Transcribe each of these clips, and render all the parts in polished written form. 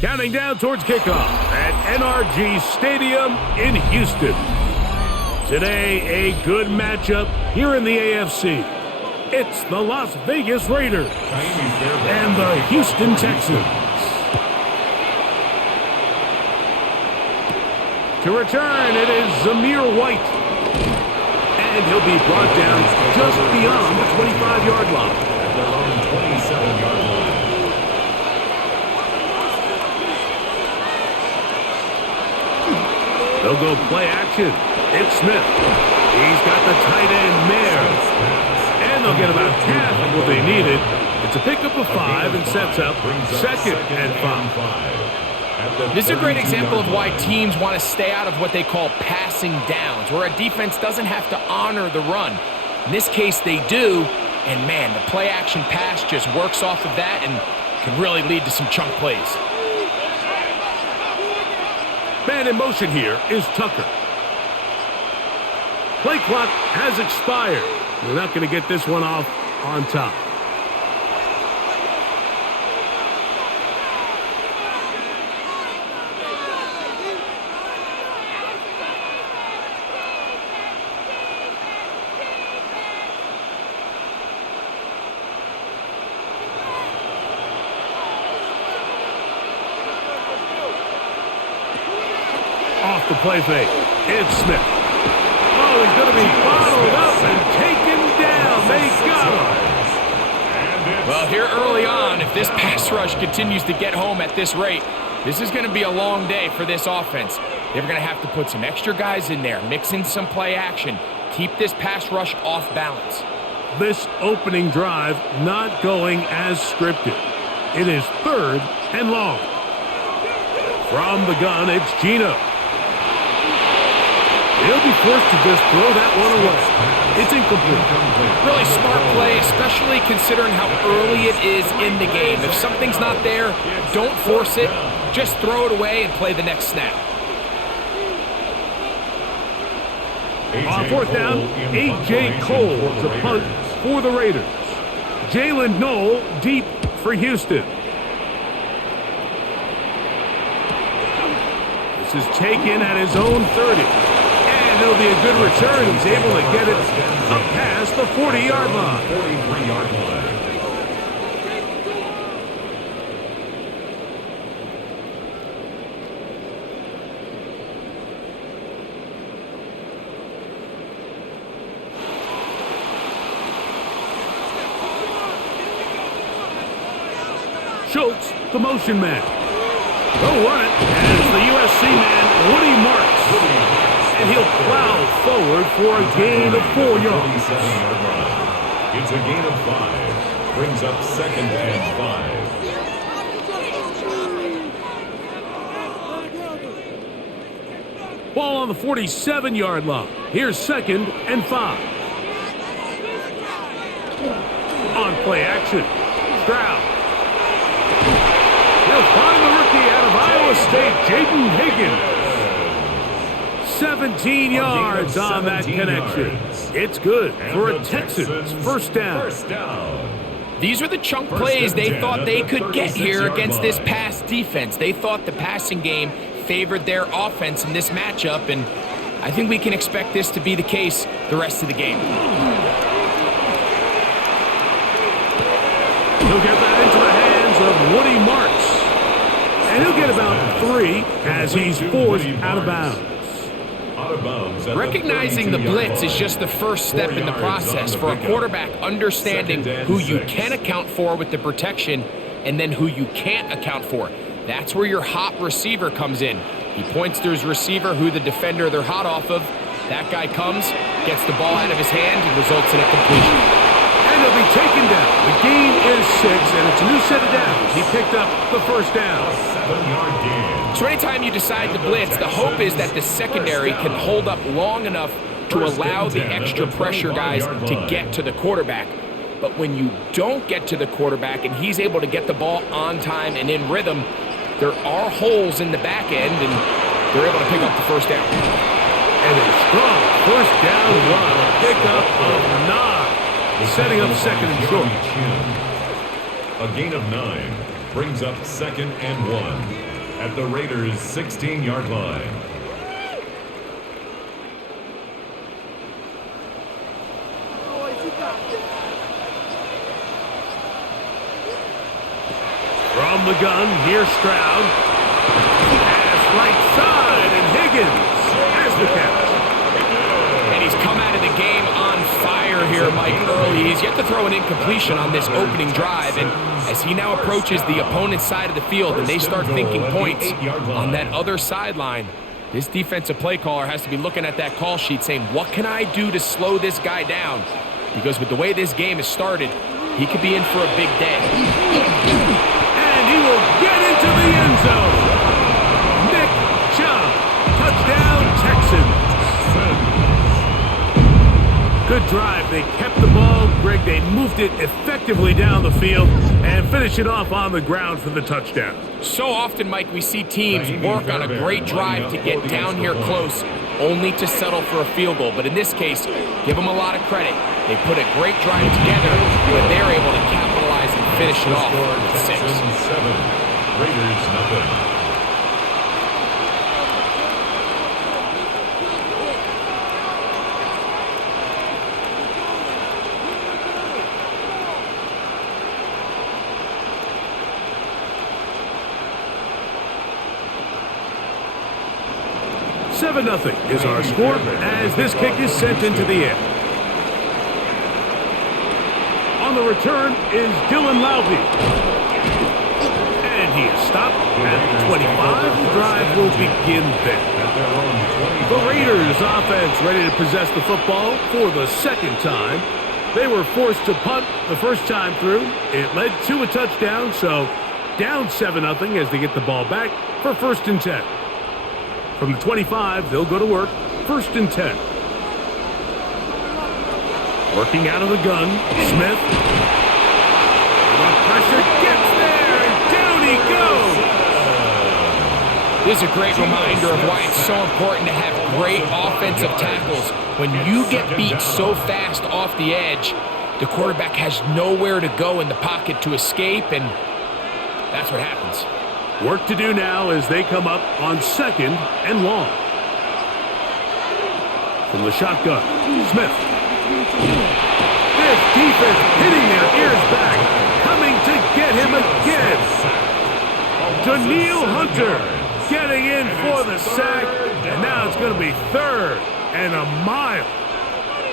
Counting down towards kickoff at NRG Stadium in Houston. Today, a good matchup here in the AFC. It's the Las Vegas Raiders and the Houston Texans. To return, it is Zamir White. And he'll be brought down just beyond the 25-yard line. At their own 27-yard line. They'll go play action. It's Smith. He's got the tight end Mayer. And they'll get about half of what they needed. It's a pickup of 5 and sets up second and 5. This is a great example of why teams want to stay out of what they call passing downs, where a defense doesn't have to honor the run. In this case, they do. And, man, the play-action pass just works off of that and can really lead to some chunk plays. Man in motion here is Tucker. Play clock has expired. They're not going to get this one off on top. Off the play fake. It's Smith. Oh, he's going to be bottled up and taken down. They got him. Well, here early on, if this pass rush continues to get home at this rate, this is going to be a long day for this offense. They're going to have to put some extra guys in there, mix in some play action, keep this pass rush off balance. This opening drive not going as scripted. It is 3rd and long. From the gun, it's Gino. He'll be forced to just throw that one away. It's incomplete. Really smart play, especially considering how early it is in the game. If something's not there, don't force it. Just throw it away and play the next snap. On 4th down, A.J. Cole to punt for the Raiders. Jalen Knoll deep for Houston. This is taken at his own 30. And it'll be a good return. He's able to get it up past the 40-yard line. 43-yard line. Schultz, the motion man. They'll run it. And it's the USC man, Woody Marks. And he'll plow forward for a gain of 4 yards. It's a gain of 5. Brings up 2nd and 5. Ball on the 47-yard line. Here's 2nd and 5. On play action. Stroud. He'll find the rookie out of Iowa State, Jaden Higgins. 17 yards on that connection. It's good for a Texans first down. These are the chunk plays they thought they could get here against this pass defense. They thought the passing game favored their offense in this matchup, and I think we can expect this to be the case the rest of the game. He'll get that into the hands of Woody Marks. And he'll get about 3 as he's forced out of bounds. Recognizing the blitz is just the first step in the process for a quarterback understanding who you can account for with the protection and then who you can't account for. That's where your hot receiver comes in. He points to his receiver, who the defender they're hot off of. That guy comes, gets the ball out of his hand, and results in a completion. And he'll be taken down. The gain is 6, and it's a new set of downs. He picked up the first down. 7-yard gain. So anytime you decide to blitz, the hope is that the secondary can hold up long enough to allow the extra pressure guys to get to the quarterback. But when you don't get to the quarterback and he's able to get the ball on time and in rhythm, there are holes in the back end, and they're able to pick up the first down. And a strong first down run, a pickup of 9, setting up 2nd and short. A gain of 9. brings up 2nd and 1 at the Raiders' 16-yard line. From the gun, here's Stroud. Pass right side, and Higgins has the catch. And he's come out of the game on fire here, Mike, early. He's yet to throw an incompletion on this opening drive, and as he now approaches the opponent's side of the field and they start thinking points on that other sideline, this defensive play caller has to be looking at that call sheet saying, what can I do to slow this guy down? Because with the way this game has started, he could be in for a big day. And he will get into the end zone. Nick Chubb, touchdown Texans. Good drive. They kept the ball. Greg, they moved it effectively down the field and finish it off on the ground for the touchdown. So often, Mike, we see teams work on a great drive to get down here close, only to settle for a field goal. But in this case, give them a lot of credit. They put a great drive together, but they're able to capitalize and finish it off with 6. Texans 7, Raiders nothing. Nothing is our score as this kick is sent into the air. On the return is Dylan Lowby. And he is stopped at 25. The drive will begin there. The Raiders offense ready to possess the football for the second time. They were forced to punt the first time through. It led to a touchdown, so down 7-0 as they get the ball back for 1st and 10. From the 25, they'll go to work. 1st and 10. Working out of the gun, Smith. The pressure gets there, and down he goes. This is a great reminder of why it's so important to have great offensive tackles. When you get beat so fast off the edge, the quarterback has nowhere to go in the pocket to escape, and that's what happens. Work to do now as they come up on 2nd and long. From the shotgun, Smith. This defense hitting their ears back, coming to get him again. Danielle Hunter getting in for the sack, and now it's going to be 3rd and a mile.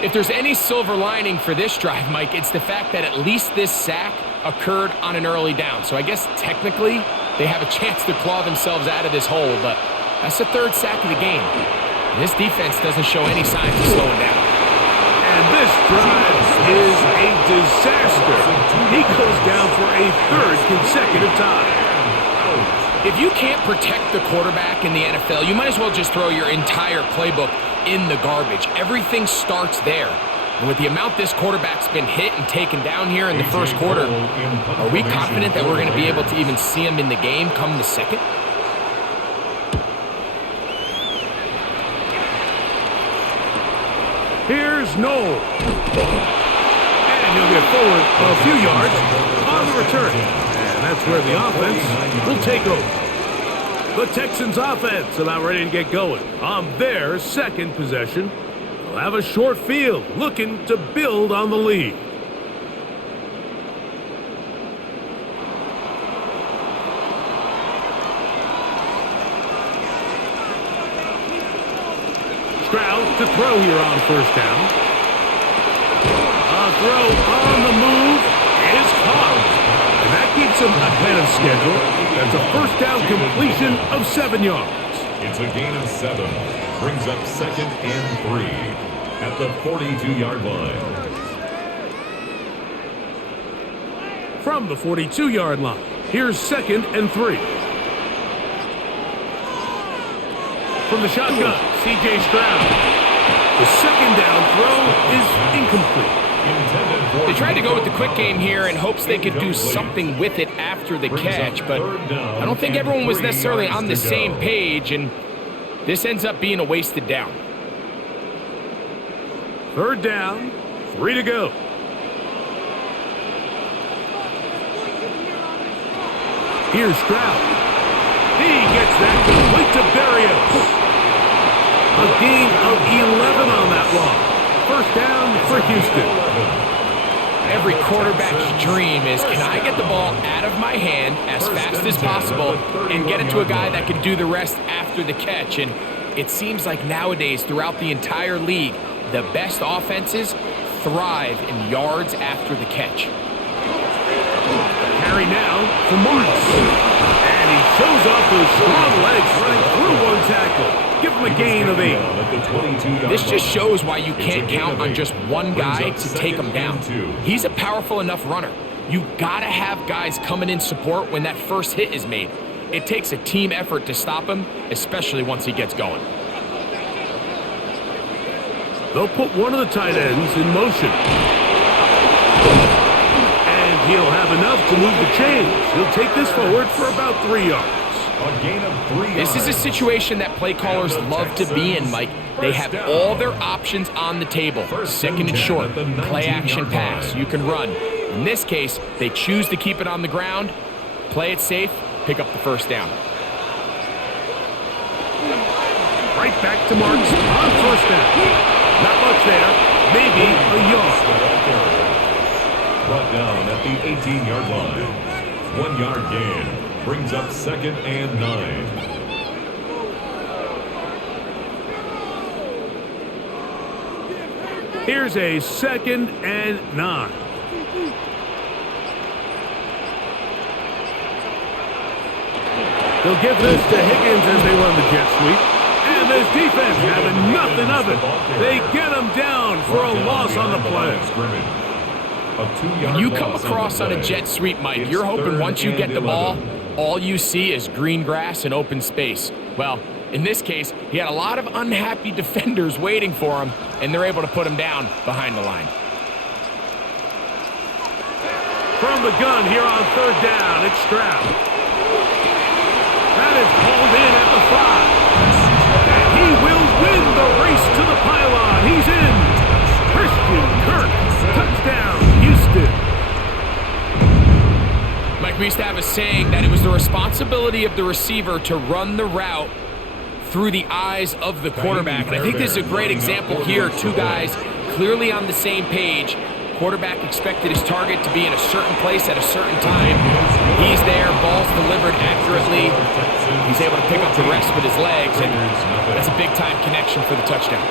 If there's any silver lining for this drive, Mike, it's the fact that at least this sack occurred on an early down. So I guess technically they have a chance to claw themselves out of this hole, but that's the 3rd sack of the game. And this defense doesn't show any signs of slowing down. And this drive is a disaster. He goes down for a 3rd consecutive time. If you can't protect the quarterback in the NFL, you might as well just throw your entire playbook in the garbage. Everything starts there. And with the amount this quarterback's been hit and taken down here in the first quarter, are we confident that we're going to be able to even see him in the game come the second? Here's Noel. And he'll get forward a few yards on the return. And that's where the offense will take over. The Texans offense about ready to get going on their 2nd possession. They'll have a short field, looking to build on the lead. Stroud to throw here on 1st down. A throw on the move is caught. And that keeps him ahead of schedule. That's a 1st down completion of 7 yards. It's a gain of 7. Brings up 2nd and 3 at the 42-yard line. From the 42-yard line, here's 2nd and 3. From the shotgun, C.J. Stroud. The 2nd down throw is incomplete. They tried to go with the quick game here in hopes they could do something with it after the catch, but I don't think everyone was necessarily on the same page, and this ends up being a wasted down. 3rd down, 3 to go. Here's Stroud. He gets that complete to Berrios. A gain of 11 on that one. First down for Houston. Every quarterback's dream is, can I get the ball out of my hand as fast as possible and get it to a guy that can do the rest after the catch? And it seems like nowadays, throughout the entire league, the best offenses thrive in yards after the catch. Carry now for Marks. And he shows off those strong legs running through one tackle. Give him a gain of 8. This just shows why you can't count on just one guy to take him down. He's a powerful enough runner. You gotta have guys coming in support when that first hit is made. It takes a team effort to stop him, especially once he gets going. They'll put one of the tight ends in motion. And he'll have enough to move the chains. He'll take this forward for about 3 yards. A gain of 3 yards. This is a situation that play callers love to be in, Mike. They have all their options on the table. Second and short, play action pass, you can run. In this case, they choose to keep it on the ground, play it safe, pick up the first down. Right back to Marks on first down. Not much there, maybe a yard. Brought down at the 18-yard line. 1 yard gain brings up second and 9. Here's a second and 9. They'll give this to Higgins as they run the jet sweep. And this defense having nothing of it. They get him down for a loss on the play. When you come across on a jet sweep, Mike, you're hoping once you get the ball, all you see is green grass and open space. Well, in this case, he had a lot of unhappy defenders waiting for him, and they're able to put him down behind the line. From the gun here on third down, it's Stroud. That is hauled in at the 5. And he will win the race to the pylon. He's in. Christian Kirk, touchdown, Houston. Mike, we used to have a saying that it was the responsibility of the receiver to run the route through the eyes of the quarterback. And I think this is a great example here. Two guys clearly on the same page. Quarterback expected his target to be in a certain place at a certain time. He's there, ball's delivered accurately. He's able to pick up the rest with his legs, and that's a big-time connection for the touchdown.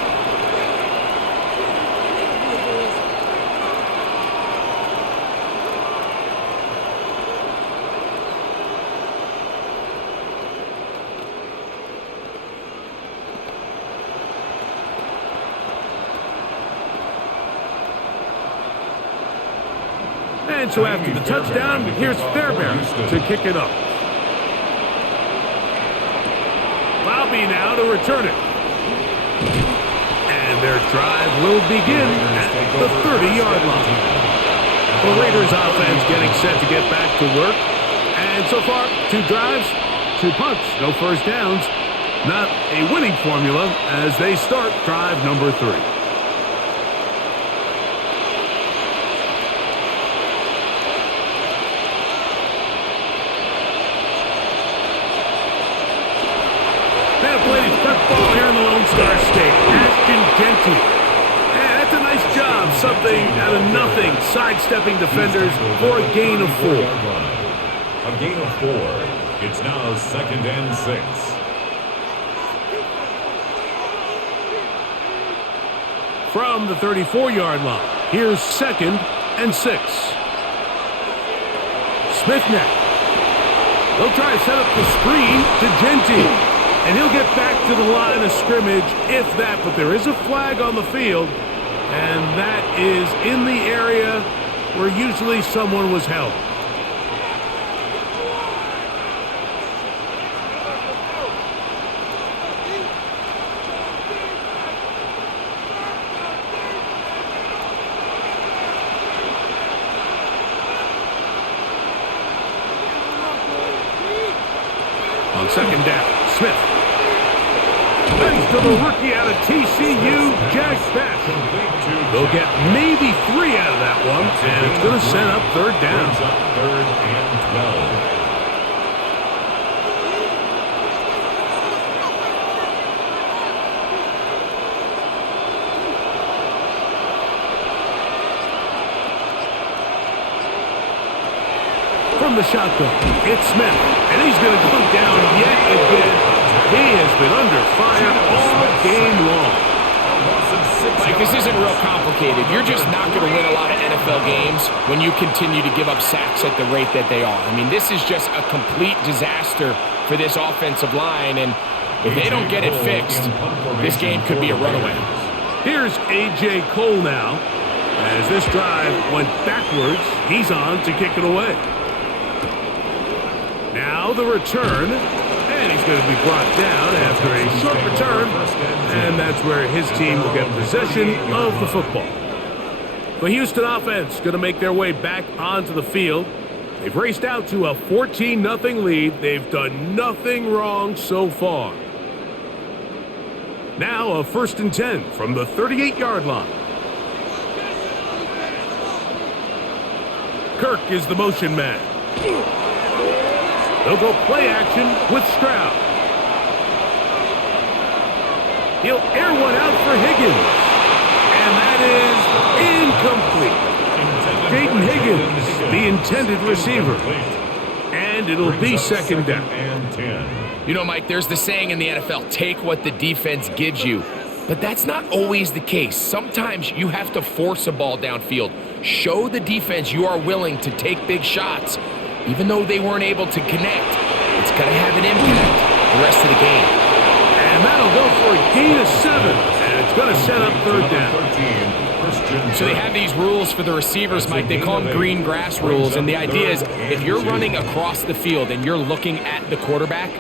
And so after the touchdown, here's Fairbairn to kick it up. Bobby now to return it. And their drive will begin at the 30-yard line. The Raiders offense getting set to get back to work. And so far, 2 drives, 2 punts, no first downs. Not a winning formula as they start drive number 3. Ball here in the Lone Star State. Ashton Genty. Yeah, that's a nice job. Something out of nothing. Sidestepping defenders for a gain of 4. A gain of 4. It's now second and 6. From the 34-yard line, here's second and 6. Smith now. They'll try to set up the screen to Genty. And he'll get back to the line of scrimmage, if that. But there is a flag on the field, and that is in the area where usually someone was held. On second down, Smith. Thanks to the rookie out of TCU, Jack Beck. They'll get maybe 3 out of that one, and it's going to set up third down. Third and 12. From the shotgun, it's Smith, and he's going to go down yet again. He has been under fire all game long. Mike, this isn't real complicated. You're just not going to win a lot of NFL games when you continue to give up sacks at the rate that they are. I mean, this is just a complete disaster for this offensive line, and if they don't get it fixed, this game could be a runaway. Here's A.J. Cole now. As this drive went backwards, he's on to kick it away. Now the return, and he's going to be brought down after a short return, and that's where his team will get possession of the football. The Houston offense going to make their way back onto the field. They've raced out to a 14-0 lead. They've done nothing wrong so far. Now a 1st and 10 from the 38-yard line. Kirk is the motion man. They'll go play action with Stroud. He'll air one out for Higgins. And that is incomplete. Jaden Higgins, the intended receiver. And it'll be 2nd down. You know, Mike, there's the saying in the NFL, take what the defense gives you. But that's not always the case. Sometimes you have to force a ball downfield. Show the defense you are willing to take big shots. Even though they weren't able to connect, it's going to have an impact the rest of the game. And that'll go for a gain of 7. And it's going to set up 3rd down. So they have these rules for the receivers, Mike. They call them green grass rules. And the idea is if you're running across the field and you're looking at the quarterback,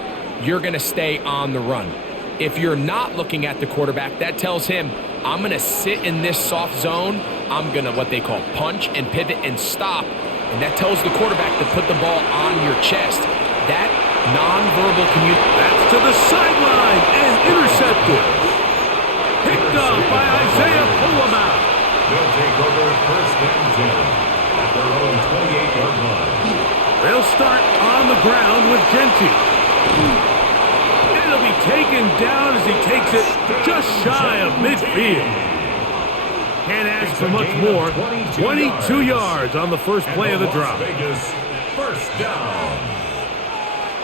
you're going to stay on the run. If you're not looking at the quarterback, that tells him, I'm going to sit in this soft zone. I'm going to what they call punch and pivot and stop. And that tells the quarterback to put the ball on your chest. That nonverbal communication. That's to the sideline and intercepted. Picked up by Isaiah Pullman. They'll take over 1st and 10 at their own 28-yard line. They'll start on the ground with Genty. It'll be taken down as he takes it just shy of midfield. Can't ask for much more. 22 yards on the first play of the drive. Vegas, 1st down.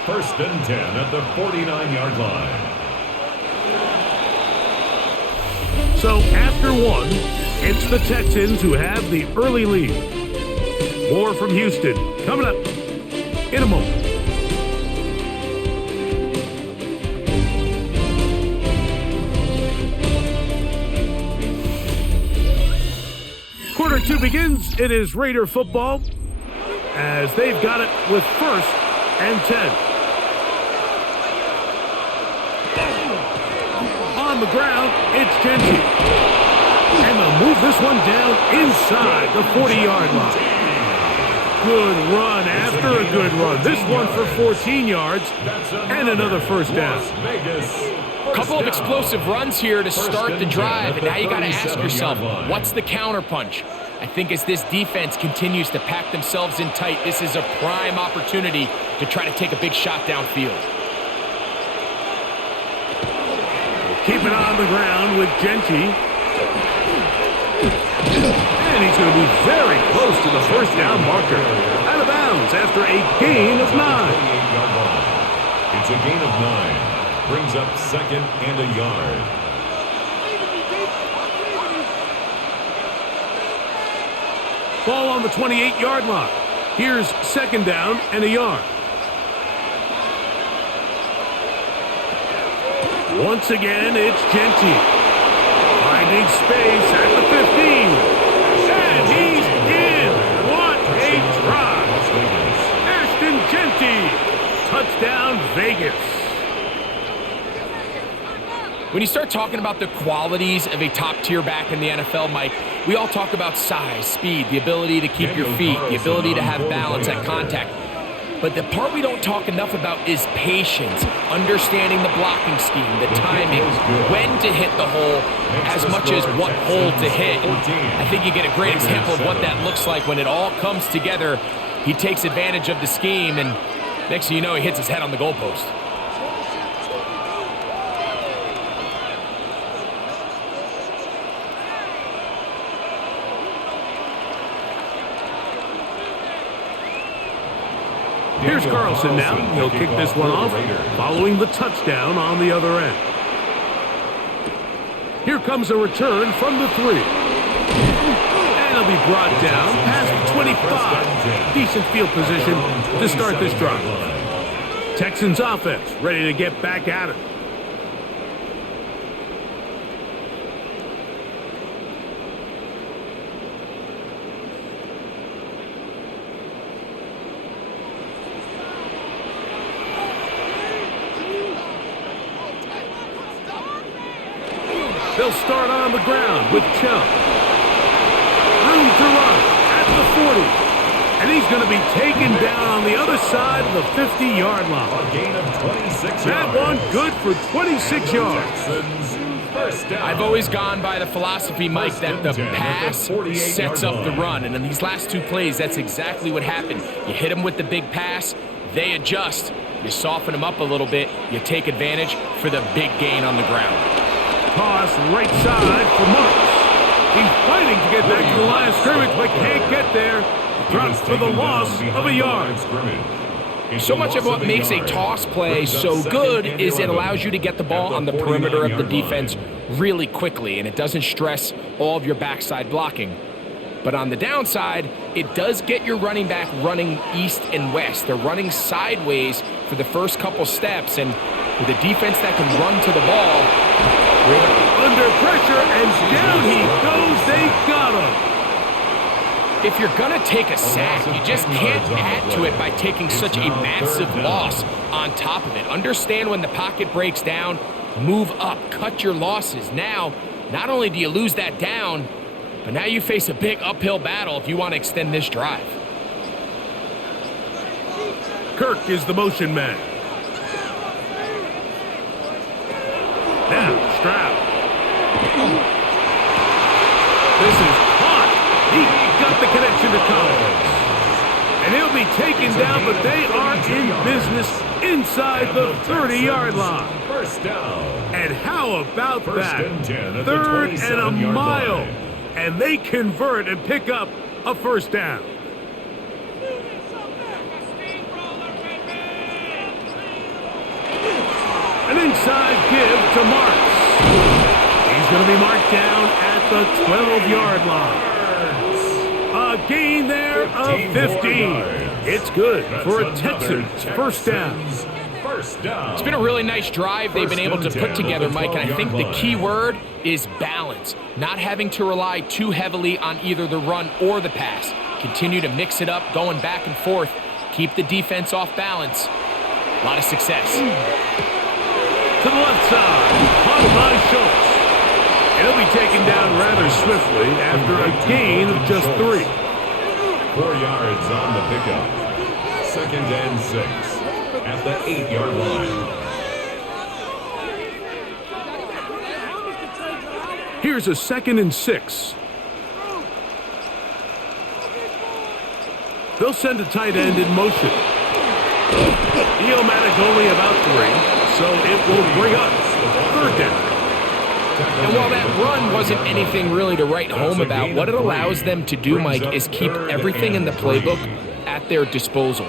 1st and 10 at the 49-yard line. So after 1, it's the Texans who have the early lead. More from Houston coming up in a moment. Quarter 2 begins. It is Raider football as they've got it with 1st and 10. On the ground, it's Genty. And they'll move this one down inside the 40-yard line. Good run after a good run. This one for 14 yards and another 1st down. A couple of explosive runs here to start the drive, and now you got to ask yourself, what's the counterpunch? I think as this defense continues to pack themselves in tight, this is a prime opportunity to try to take a big shot downfield. Keep it on the ground with Genty. And he's going to be very close to the 1st down marker. Out of bounds after a gain of 9. It's a gain of 9. Brings up 2nd and a yard. Ball on the 28-yard line. Here's 2nd down and a yard. Once again, it's Genty. Finding space at the 15. And he's in. What a try. Ashton Genty. Touchdown, Vegas. When you start talking about the qualities of a top-tier back in the NFL, Mike, we all talk about size, speed, the ability to keep your feet, the ability to have balance at contact. But the part we don't talk enough about is patience, understanding the blocking scheme, the timing, when to hit the hole, as much as what hole to hit. And I think you get a great example of what that looks like when it all comes together. He takes advantage of the scheme, and next thing you know, he hits his head on the goalpost. Here's Carlson now. He'll kick this one off, following the touchdown on the other end. Here comes a return from the 3. And he'll be brought down past the 25. Decent field position to start this drive. Texans offense ready to get back at it. They'll start on the ground with Chubb. Room to run at the 40. And he's going to be taken down on the other side of the 50-yard line. A gain of 26 that yards. one good for 26 yards. Texans, first down. I've always gone by the philosophy, Mike, that the pass sets up the run. And in these last 2 plays, that's exactly what happened. You hit them with the big pass, they adjust. You soften them up a little bit, you take advantage for the big gain on the ground. Toss right side for Marks. He's fighting to get back to the line of scrimmage, but can't get there. Drops for the loss of a yard. So much of what makes a toss play so good is it allows you to get the ball on the perimeter of the defense really quickly, and it doesn't stress all of your backside blocking. But on the downside, it does get your running back running east and west. They're running sideways for the first couple steps, and with a defense that can run to the ball, under pressure, and down he goes. They got him. If you're going to take a sack, you just can't add to it by taking such a massive loss on top of it. Understand when the pocket breaks down, move up, cut your losses. Now, not only do you lose that down, but now you face a big uphill battle if you want to extend this drive. Kirk is the motion man. Now, Stroud. This is caught. He got the connection to Collins. And he'll be taken down, but they are in business inside the 30-yard line. First down. And how about that? And 10 at the 3rd and a 27-yard mile. line. And they convert and pick up a first down. An inside give to Marks. He's going to be marked down at the 12-yard line. A gain there of 15. It's good for a Texans first down. It's been a really nice drive they've been able to put together, Mike, and I think the key word is balance. Not having to rely too heavily on either the run or the pass. Continue to mix it up, going back and forth. Keep the defense off balance. A lot of success. To the left side, caught by Schultz. He'll be taken down rather swiftly after a gain of just 3. 4 yards on the pickup. 2nd and 6 at the 8-yard line. Here's a 2nd and 6. They'll send a tight end in motion. Iomatic only about 3, so it will bring up 3rd down. And while that run wasn't anything really to write home about, what it allows them to do, Mike, is keep everything in the playbook at their disposal.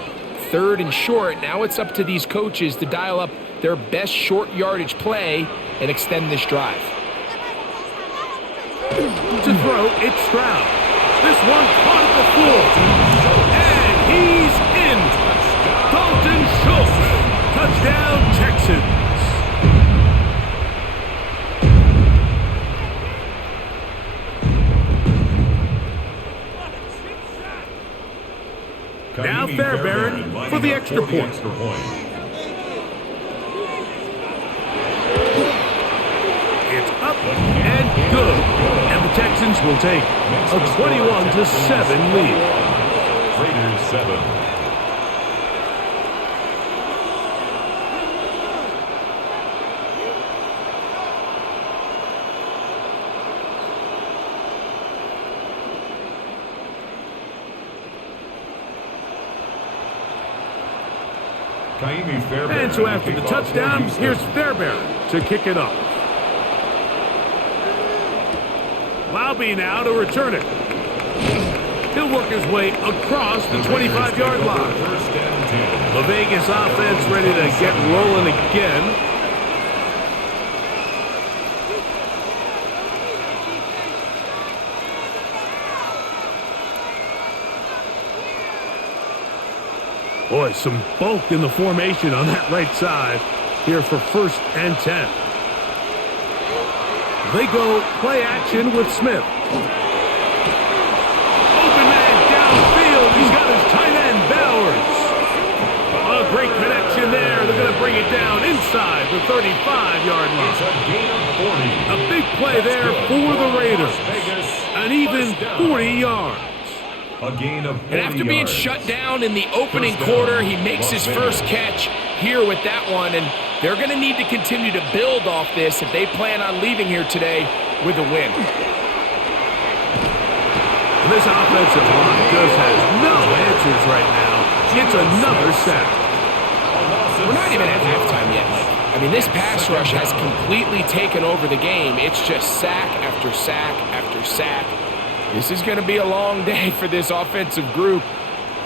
3rd and short, now it's up to these coaches to dial up their best short yardage play and extend this drive. To throw, it's Stroud. This one caught at the 4. And he's in. Dalton Schultz. Touchdown, Texans. Now Fairbairn for the extra point. It's up and good. And the Texans will take a 21-7 lead. Raiders 7. And so after the touchdown, here's Fairbairn to kick it off. Laube now to return it. He'll work his way across the 25-yard line. and 10. The Vegas offense ready to get rolling again. Boy, some bulk in the formation on that right side here for 1st and 10. They go play action with Smith. Open man downfield. He's got his tight end, Bowers. A great connection there. They're going to bring it down inside the 35-yard line. It's a gain of 40. A big play there for the Raiders. An even 40 yards. A gain of 40 And after being yards. shut down in the opening quarter, he makes his first catch here with that one, and they're going to need to continue to build off this if they plan on leaving here today with a win. This offensive line just has no answers right now. It's another sack. We're not even at halftime yet, Mike. I mean, this pass rush has completely taken over the game. It's just sack after sack after sack. This is going to be a long day for this offensive group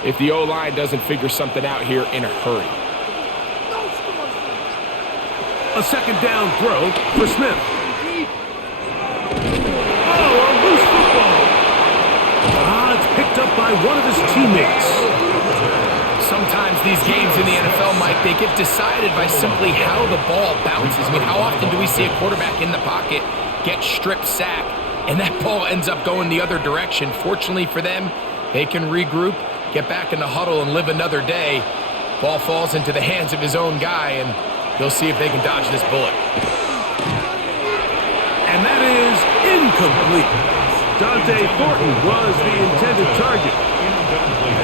if the O-line doesn't figure something out here in a hurry. A second down throw for Smith. Oh, a loose football. It's picked up by one of his teammates. Sometimes these games in the NFL, Mike, they get decided by simply how the ball bounces. I mean, how often do we see a quarterback in the pocket get strip sack, and that ball ends up going the other direction? Fortunately for them, they can regroup, get back in the huddle, and live another day. Ball falls into the hands of his own guy, and they'll see if they can dodge this bullet. And that is incomplete. Dante Thornton was the intended target.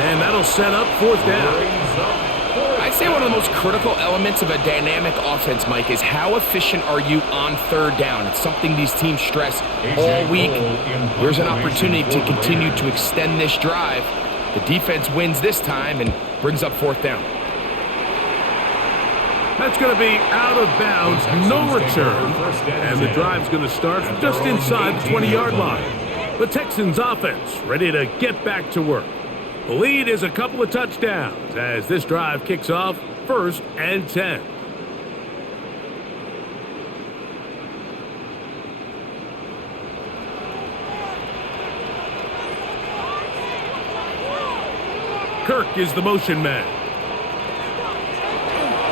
And that'll set up 4th down. I'd say one of the most critical elements of a dynamic offense, Mike, is how efficient are you on 3rd down. It's something these teams stress all week. There's an opportunity to continue to extend this drive. The defense wins this time and brings up 4th down. That's going to be out of bounds, no return. And the drive's going to start just inside the 20-yard line. The Texans offense ready to get back to work. The lead is a couple of touchdowns as this drive kicks off 1st and 10. Kirk is the motion man.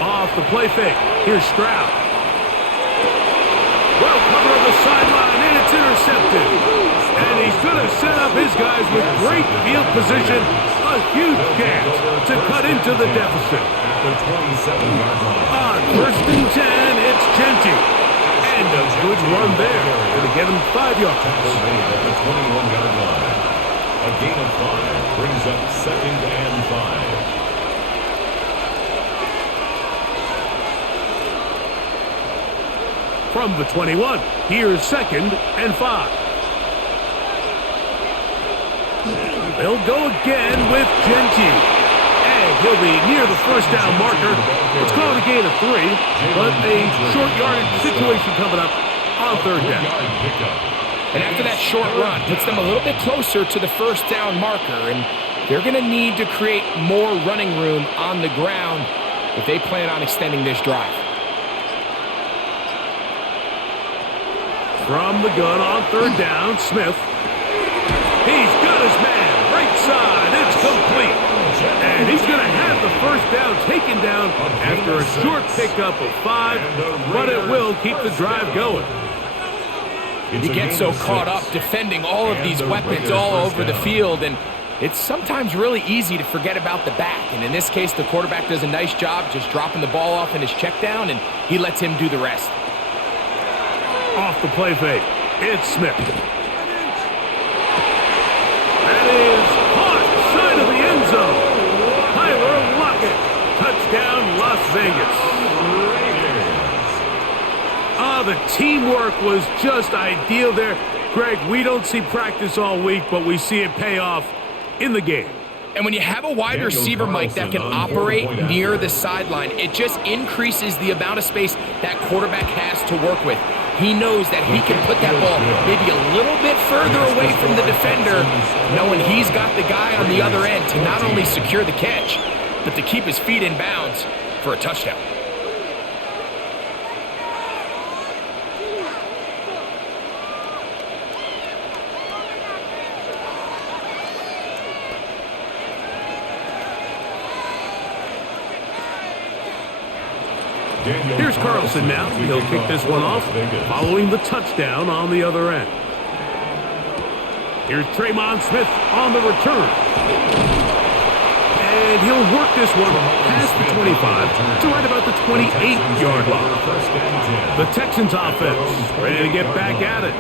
Off the play fake. Here's Stroud. Well covered on the sideline, and it's intercepted. And he's going to set up his guys with great field position. A huge chance to cut into the deficit. The 27-yard line. On 1st and 10, it's Genty. And a good run there. Going to get him 5 yards. At the 21-yard line. A gain of 5 brings up 2nd and 5. From the 21, here's 2nd and 5. They'll go again with Genty. And he'll be near the 1st down marker. It's called a gain of 3, but a short yardage situation coming up on 3rd down. And after that short run, puts them a little bit closer to the 1st down marker, and they're going to need to create more running room on the ground if they plan on extending this drive. From the gun on 3rd down, Smith. He's got his man, right side, it's complete. And he's going to have the 1st down taken down after a short pickup of 5, but it will keep the drive going. You get so caught up defending all of these weapons all over the field, and it's sometimes really easy to forget about the back. And in this case, the quarterback does a nice job just dropping the ball off in his check down, and he lets him do the rest. Off the play fake, it's Smith. That is caught side of the end zone. Tyler Lockett, touchdown Las Vegas. The teamwork was just ideal there. Greg, we don't see practice all week, but we see it pay off in the game. And when you have a wide receiver, Mike, that can operate near the sideline, it just increases the amount of space that quarterback has to work with. He knows that he can put that ball maybe a little bit further away from the defender, knowing he's got the guy on the other end to not only secure the catch, but to keep his feet in bounds for a touchdown. Here's Carlson now. He'll kick this one off, following the touchdown on the other end. Here's Tremon Smith on the return. And he'll work this one past the 25 to right about the 28-yard line. The Texans offense ready to get back at it.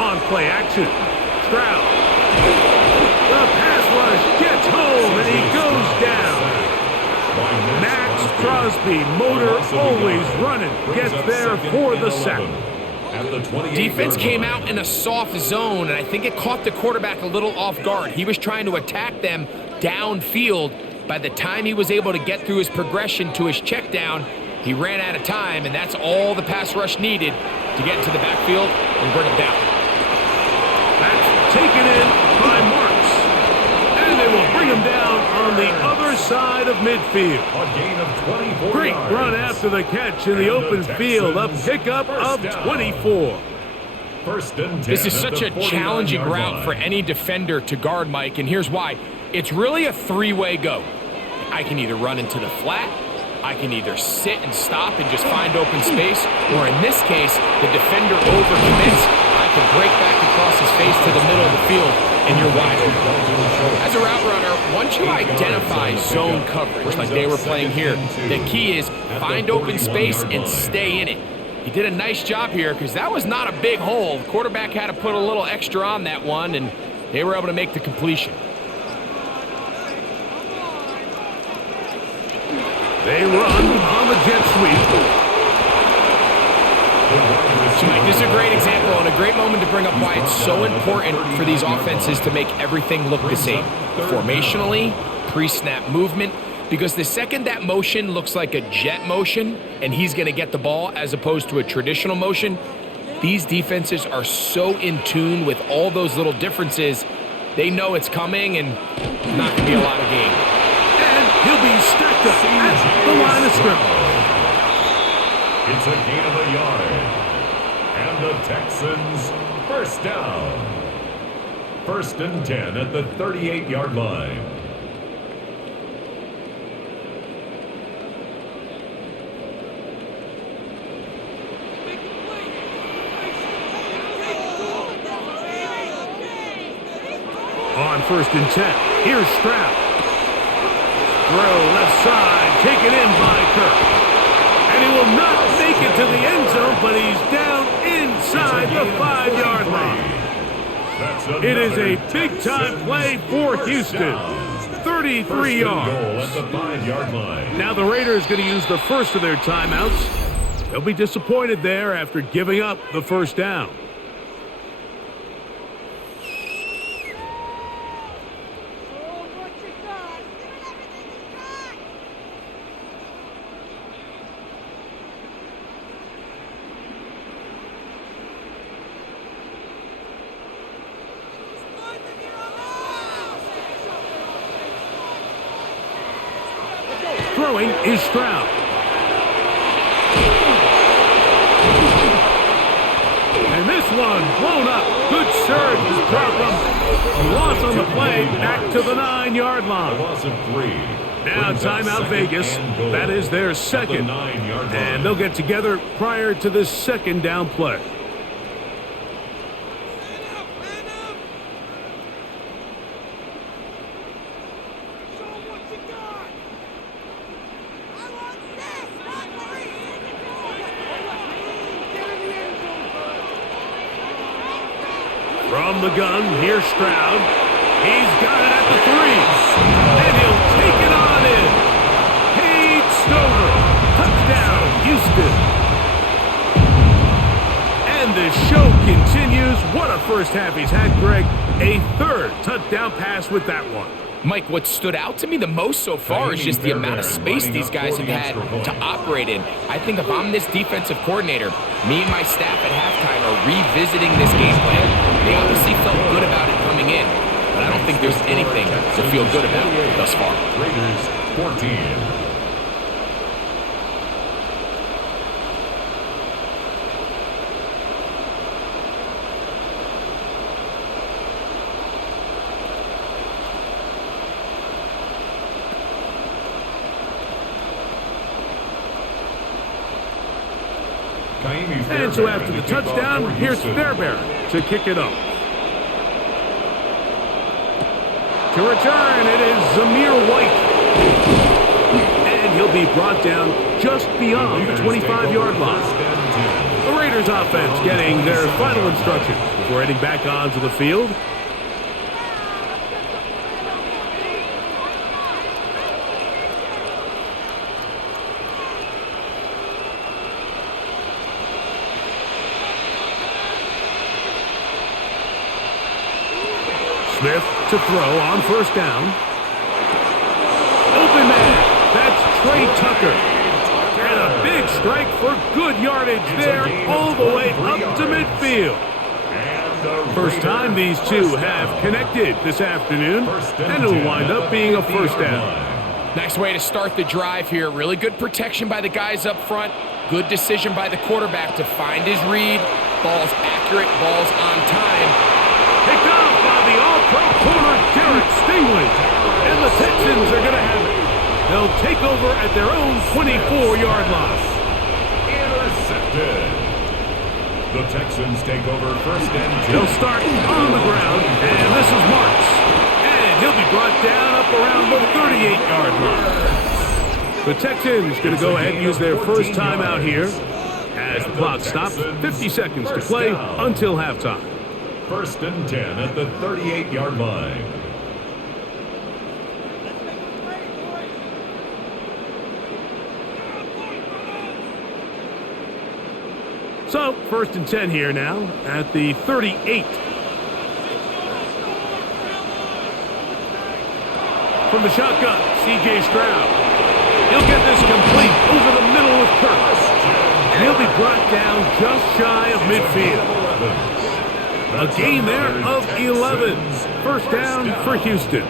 On play action, Stroud. The pass rush gets home and he goes down. Max Crosby, motor always running, gets there for the sack. Defense came out in a soft zone, and I think it caught the quarterback a little off guard. He was trying to attack them downfield. By the time he was able to get through his progression to his check down, he ran out of time, and that's all the pass rush needed to get into the backfield and bring him down. That's taken in by Marks. And they will bring him down on the other side of midfield. A gain of 24 Great yards. run after the catch in the open field. A pickup of 24. First and 10 This is such a at the 49-yard challenging route line. for any defender to guard, Mike, and here's why. It's really a three-way go. I can either run into the flat, I can either sit and stop and just find open space, or in this case, the defender overcommits. I can break back across his face to the middle of the field, and you're wide open. As a route runner, once you identify zone coverage like they were playing here, the key is find open space and stay in it. He did a nice job here because that was not a big hole. The quarterback had to put a little extra on that one, and they were able to make the completion. They run on the jet sweep. So, Mike, this is a great example and a great moment to bring up why it's so important for these offenses to make everything look the same. Formationally, pre-snap movement, because the second that motion looks like a jet motion and he's going to get the ball as opposed to a traditional motion, these defenses are so in tune with all those little differences, they know it's coming and not going to be a lot of gain. And he'll be stacked up at the line of scrimmage. It's a gain of a yard. And the Texans first down. First and 10 at the 38-yard line. On first and 10, here's Stroud. Throw left side, taken in by Kirk. And he will not make it to the end zone, but he's down inside the 5-yard line. It is a big-time play for Houston. 33 yards. At the 5-yard line. Now the Raiders going to use the first of their timeouts. They'll be disappointed there after giving up the first down. Throwing is Stroud. And this one blown up. Good surge is Crockham. Loss on the play back to the 9-yard A line. loss of 3. Now timeout Vegas. That is their second. And they'll get together prior to the second down play. From the gun, here's Stroud. He's got it at the 3. And he'll take it on in. Paige Stover. Touchdown, Houston. And the show continues. What a first half he's had, Greg. A third touchdown pass with that one. Mike, what stood out to me the most so far is just the amount of space these guys have had to operate in. I think if I'm this defensive coordinator, me and my staff at halftime are revisiting this game plan. They obviously felt good about it coming in, but I don't think there's anything to feel good about thus far. Raiders 14. And so after the touchdown, here's Fairbairn to kick it off. To return, it is Zamir White. And he'll be brought down just beyond the 25-yard line. The Raiders offense getting their final instructions before heading back onto the field. Smith to throw on first down. Open man. That's Trey Tucker. And a big strike for good yardage there all the way up to midfield. First time these two have connected this afternoon, and it'll wind up being a first down. Nice way to start the drive here. Really good protection by the guys up front. Good decision by the quarterback to find his read. Ball's accurate, ball's on time. Picked off by the all-pro corner, Derek Stingley. And the Texans are going to have it. They'll take over at their own 24-yard line. Intercepted. The Texans take over first and 10. They'll start on the ground, and this is Marks. And he'll be brought down up around the 38-yard line. The Texans going to go ahead and use their first timeout here as the clock stops. 50 seconds to play until halftime. First and 10 at the 38-yard line. So, first and 10 here now at the 38. From the shotgun, C.J. Stroud. He'll get this complete over the middle of Kirk. And he'll be brought down just shy of midfield. A gain there of 11. First down for Houston.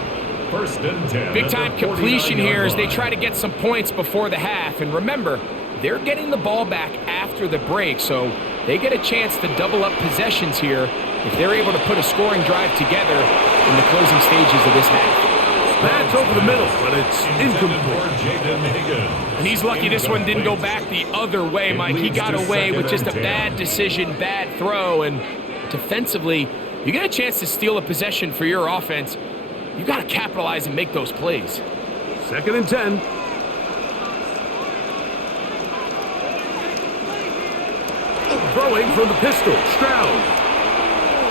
First and 10. Big time completion here as they try to get some points before the half. And remember, they're getting the ball back after the break, so they get a chance to double up possessions here if they're able to put a scoring drive together in the closing stages of this half. That's over the middle, but it's incomplete. And he's lucky this one didn't go back the other way, Mike. He got away with just a bad decision, bad throw, and defensively, you get a chance to steal a possession for your offense. You got to capitalize and make those plays. Second and 10. Throwing from the pistol, Stroud.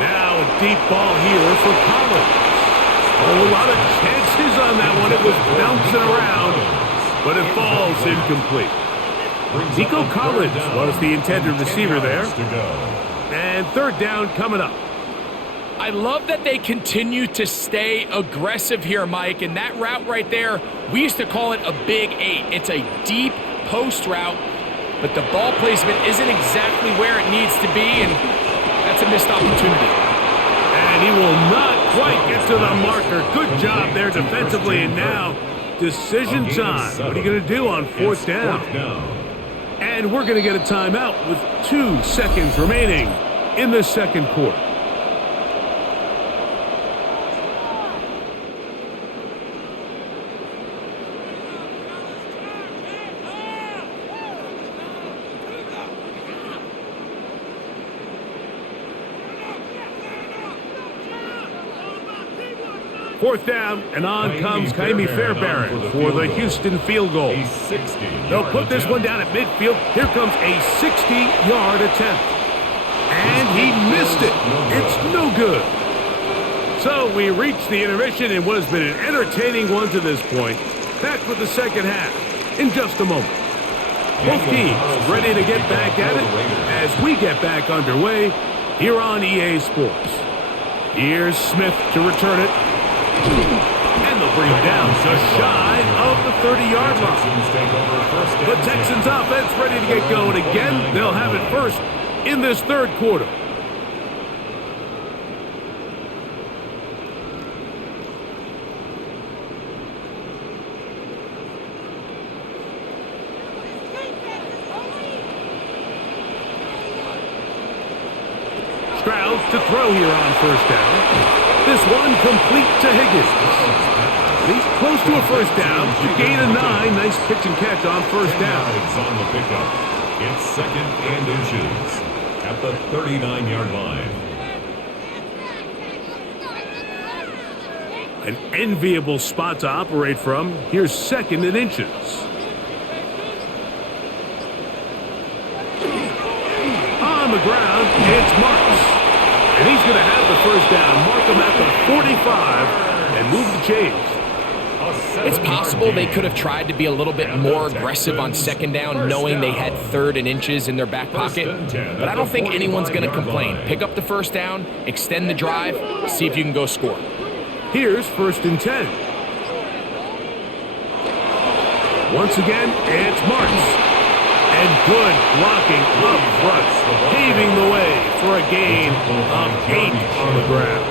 Now a deep ball here for Collins. Oh, a lot of chances on that one. It was bouncing around, but it falls incomplete. Nico Collins was the intended receiver there. And third down coming up. I love that they continue to stay aggressive here, Mike. And that route right there, we used to call it a big 8. It's a deep post route, but the ball placement isn't exactly where it needs to be, and that's a missed opportunity. And he will not quite get to the marker. Good job there defensively, and now decision time. What are you going to do on fourth down? And we're going to get a timeout with 2 seconds remaining in the second quarter. Fourth down, and on comes Kaimi Fairbairn for the Houston field goal. They'll put this one down at midfield. Here comes a 60-yard attempt. And he missed it. It's no good. So we reach the intermission in what has been an entertaining one to this point. Back with the second half in just a moment. Both teams ready to get back at it as we get back underway here on EA Sports. Here's Smith to return it. And the bring him down just shy of the 30-yard line. The Texans offense ready to get going again. They'll have it first in this third quarter. Stroud to throw here on first down. This one complete to Higgins. He's close to a first down. To gain a 9. Nice pitch and catch on first down. On the pickup. It's 2nd and inches at the 39-yard line. An enviable spot to operate from. Here's 2nd and inches. On the ground, it's Marks. And he's going to have the first down. Mark him at the 45 and move the chains. It's possible they could have tried to be a little bit more aggressive on 2nd down, knowing they had 3rd and inches in their back pocket. But I don't think anyone's going to complain. Pick up the first down, extend the drive, see if you can go score. Here's 1st and 10. Once again, it's Marks. And good blocking up front, paving the way for a gain of 8 on the ground.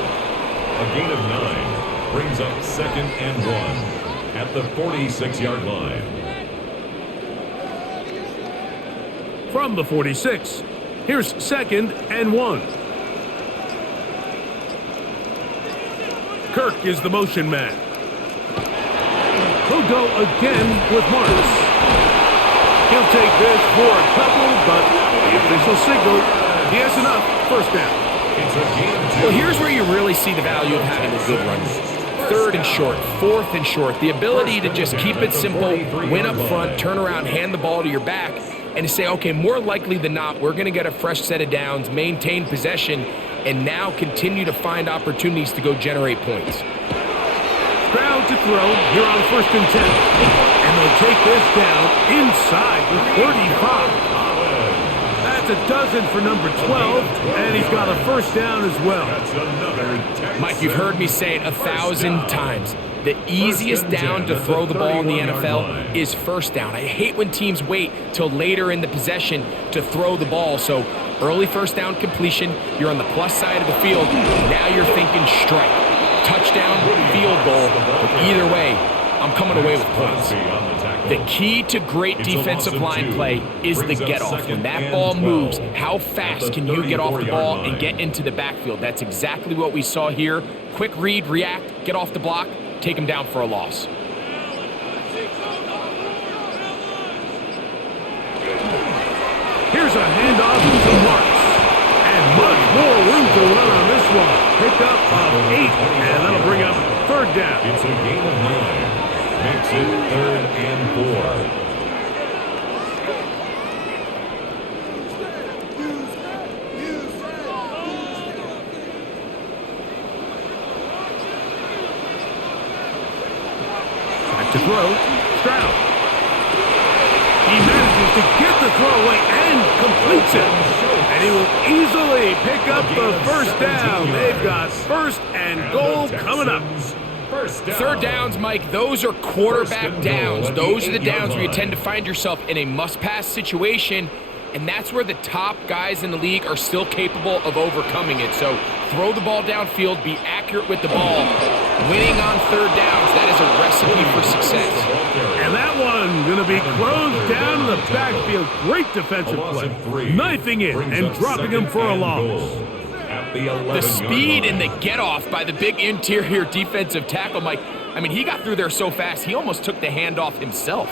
A gain of 9 brings up 2nd and 1 at the 46-yard line. From the 46, here's 2nd and 1. Kirk is the motion man. He'll go again with Marks. He'll take this for a couple, but the official signal, he has enough. First down. Well, here's where you really see the value of having a good run. 3rd and short, 4th and short. The ability to just keep it simple, win up front, turn around, hand the ball to your back, and to say, okay, more likely than not, we're going to get a fresh set of downs, maintain possession, and now continue to find opportunities to go generate points. Stroud to throw here on 1st and 10. And they'll take this down inside the 35. That's a dozen for number 12, and he's got a first down as well. Mike, you've heard me say it 1,000 times. The easiest down to throw the ball in the NFL is first down. I hate when teams wait till later in the possession to throw the ball. So early first down completion, you're on the plus side of the field. Now you're thinking strike, touchdown, field goal. But either way, I'm coming away with points. The key to great defensive line play is the get-off. When that ball moves, how fast can you get off the ball and get into the backfield? That's exactly what we saw here. Quick read, react, get off the block, take him down for a loss. Here's a handoff to Marks. And much more room to run on this one. Pick up of 8, and that'll bring up 3rd down. It's a gain of 9. Makes it 3rd and 4. Back to throw. Stroud. He manages to get the throw away and completes it. And he will easily pick up the first down. They've got 1st and goal coming up. 3rd downs, Mike, those are quarterback downs. Those are the downs where you tend to find yourself in a must-pass situation, and that's where the top guys in the league are still capable of overcoming it. So throw the ball downfield, be accurate with the ball. Winning on 3rd downs, that is a recipe for success. And that one going to be closed down in the backfield. Great defensive play. Knifing it and dropping him for a loss. The speed and the get-off by the big interior defensive tackle, Mike. I mean, he got through there so fast, he almost took the handoff himself.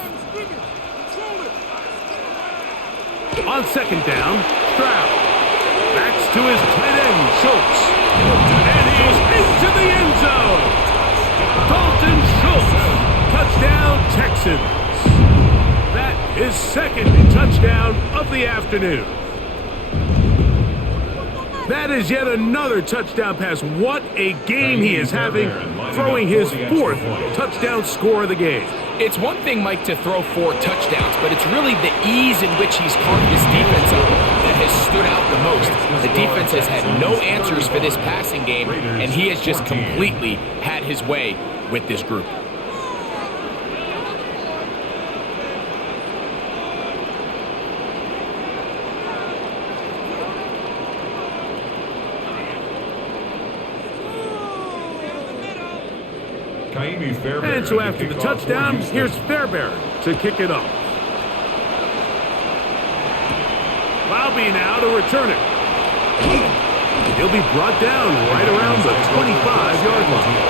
On 2nd down, Stroud backs to his tight end, Schultz. And he's into the end zone. Dalton Schultz, touchdown Texans. That is 2nd touchdown of the afternoon. That is yet another touchdown pass. What a game he is having, throwing his 4th touchdown score of the game. It's one thing, Mike, to throw 4 touchdowns, but it's really the ease in which he's carved his defense up that has stood out the most. The defense has had no answers for this passing game, and he has just completely had his way with this group. And so after the touchdown, here's Fairbairn to kick it off. Bobby now to return it. He'll be brought down right around the 25-yard line.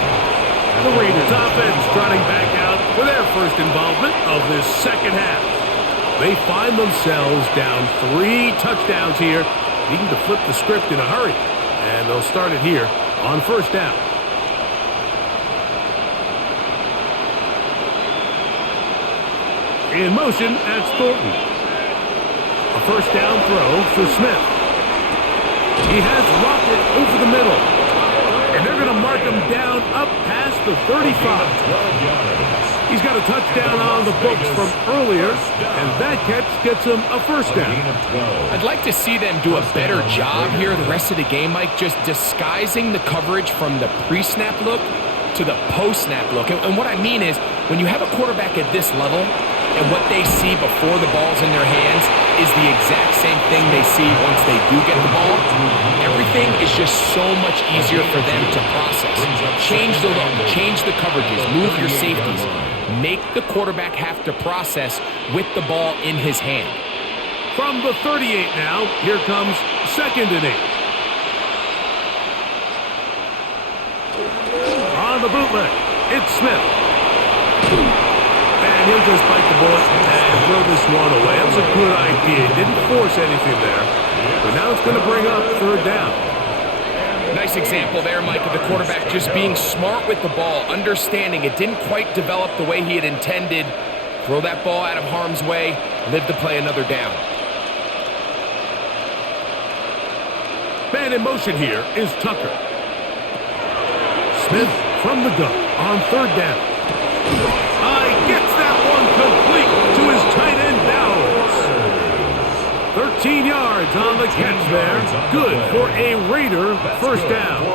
The Raiders offense trotting back out for their first involvement of this second half. They find themselves down 3 touchdowns here, needing to flip the script in a hurry. And they'll start it here on first down. In motion, that's Thornton. A first down throw for Smith. He has Rocket over the middle. And they're going to mark him down up past the 35. He's got a touchdown on the books from earlier, and that catch gets him a first down. I'd like to see them do a better job here the rest of the game, Mike, just disguising the coverage from the pre-snap look to the post-snap look. And what I mean is, when you have a quarterback at this level, and what they see before the ball's in their hands is the exact same thing they see once they do get the ball. Everything is just so much easier for them to process. Change the look, change the coverages, move your safeties. Make the quarterback have to process with the ball in his hand. From the 38 now, here comes 2nd and 8. On the bootleg, it's Smith. And he'll just bite the bullet and throw this one away. That was a good idea. Didn't force anything there. But now it's going to bring up 3rd down. Nice example there, Mike, of the quarterback just being smart with the ball, understanding it didn't quite develop the way he had intended. Throw that ball out of harm's way, live to play another down. Man in motion here is Tucker. Smith from the gun on 3rd down. Gets that one complete to his tight end Bowers. 13 yards on the catch there. Good for a Raider first down.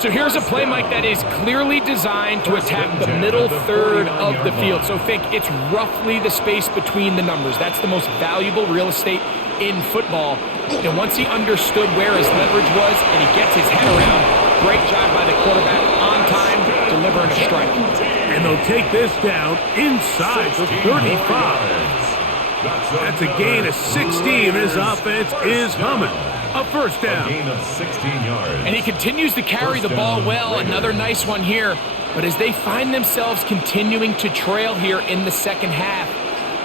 So here's a play, Mike, that is clearly designed to attack the middle third of the field. So think it's roughly the space between the numbers. That's the most valuable real estate in football. And once he understood where his leverage was and he gets his head around, great job by the quarterback on time, delivering a strike. And they'll take this down inside the 35. That's a gain of 16. This offense is humming. A first down. A gain of 16 yards. And he continues to carry the ball well. Another nice one here. But as they find themselves continuing to trail here in the second half,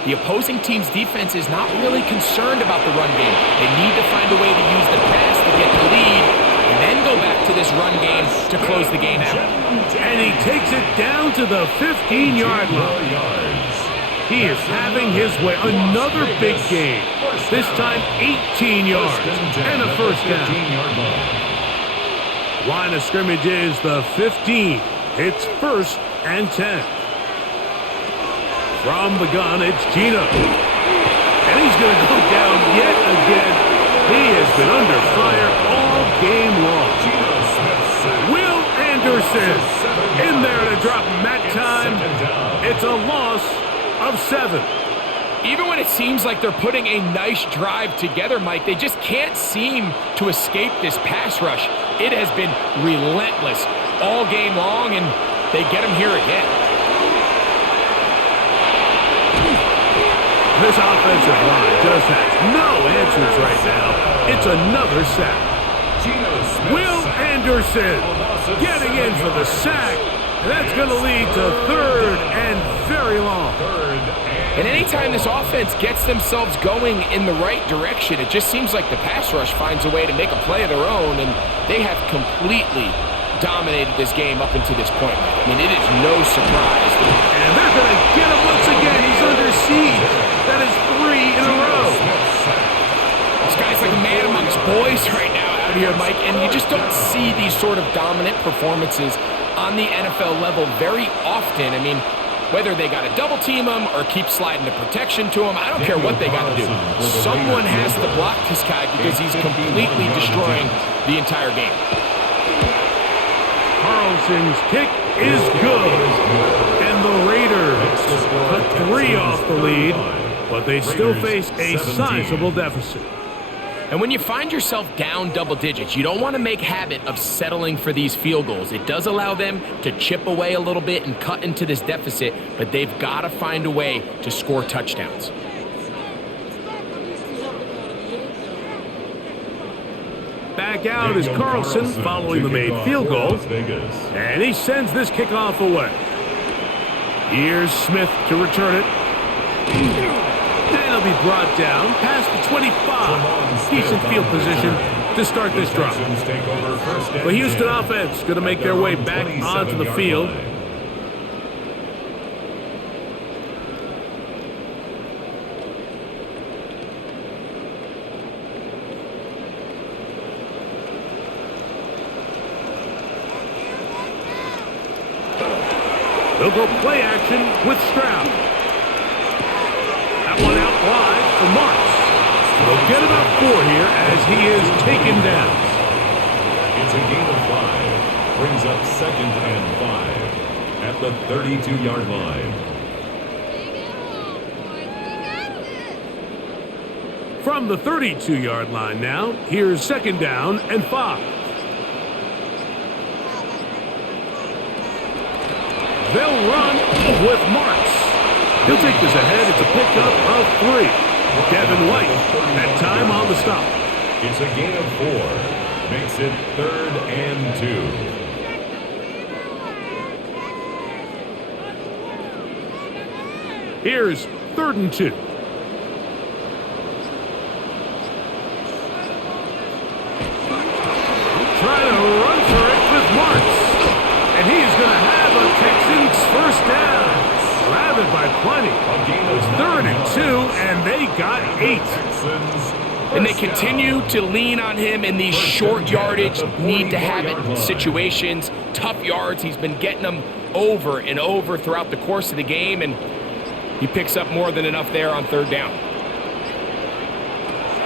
the opposing team's defense is not really concerned about the run game. They need to find a way to use the pass to get the lead and then go back to this run game to close the game out. And he takes it down to the 15-yard line. He is having his way. Another big game. This time 18 yards and a first down. Line of scrimmage is the 15. It's 1st and 10. From the gun, it's Gino. And he's going to go down yet again. He has been under fire all game long. Will Anderson in there to drop mat time. It's a loss of 7. Even when it seems like they're putting a nice drive together, Mike, they just can't seem to escape this pass rush. It has been relentless all game long, and they get him here again. This offensive line just has no answers right now. It's another sack. Will Anderson getting in for the sack. And that's going to lead to 3rd and very long. And anytime this offense gets themselves going in the right direction, it just seems like the pass rush finds a way to make a play of their own, and they have completely dominated this game up until this point. I mean, it is no surprise. And they're going to get him once again. He's under siege. That is 3 in a row. This guy's like a man amongst boys right now out here, Mike, and you just don't see these sort of dominant performances on the NFL level very often. I mean, Whether they got to double team him or keep sliding the protection to him, I don't care what they got to do. Someone has to block this guy because he's completely destroying the entire game. Carlson's kick is good. And the Raiders cut 3 off the lead, but they still face a sizable deficit. And when you find yourself down double digits, you don't want to make habit of settling for these field goals. It does allow them to chip away a little bit and cut into this deficit, but they've got to find a way to score touchdowns. Back out is Carlson following the made field goal, and he sends this kickoff away. Here's Smith to return it. And he'll be brought down past the 25. Decent field position to start this drive. The Houston offense going to make their way back onto the field. They'll go play action with Stroud. That one out wide for Marks. They'll get about 4 here as he is taken down. It's a gain of 5. Brings up 2nd and 5 at the 32-yard line. From the 32-yard line now, here's 2nd down and 5. They'll run with Marks. He'll take this ahead. It's a pickup of 3. Devin White, that time on the stop. It's a gain of 4. Makes it 3rd and 2. Here's 3rd and 2. Trying to run for it with Marks. And he's going to have a Texans first down. Grabbed it by plenty. It's 3rd and 2, and they got 8. And they continue to lean on him in these short yardage, need to have it situations, tough yards. He's been getting them over and over throughout the course of the game, and he picks up more than enough there on 3rd down.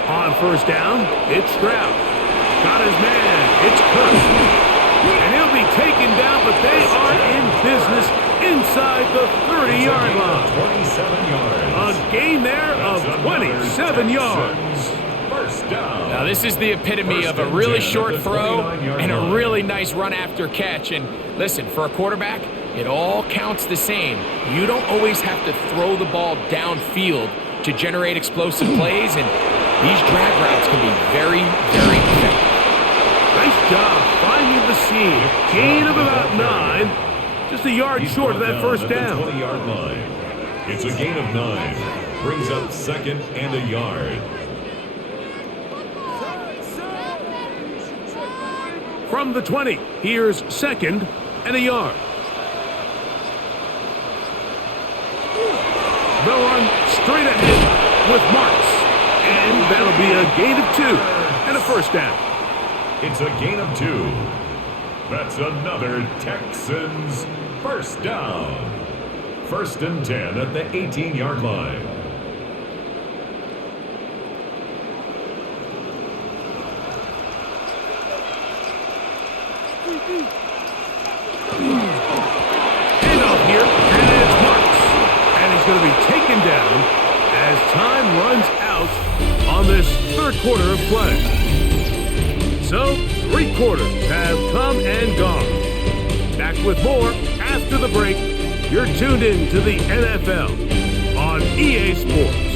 On 1st down, it's Stroud. Got his man. It's Kirk. And he'll be taken down, but they are in business inside the 30-yard line. 27 yards. A gain there of 27 yards. First down. Now this is the epitome of a really short throw and a really nice run after catch. And listen, for a quarterback, it all counts the same. You don't always have to throw the ball downfield to generate explosive plays, and these drag routes can be very, very effective. Nice job finding the seam. Gain of about 9. Just a yard short of that first down. 20-yard line. It's a gain of 9. Brings up 2nd and a yard. From the 20, here's 2nd and a yard. They'll run straight ahead with Marks. And that'll be a gain of 2 and a first down. It's a gain of 2. That's another Texans first down. 1st and 10 at the 18-yard line. Handoff here, and it's Marks. And he's going to be taken down as time runs out on this 3rd quarter of play. So, 3 quarters have come and gone. Back with more after the break. You're tuned in to the NFL on EA Sports.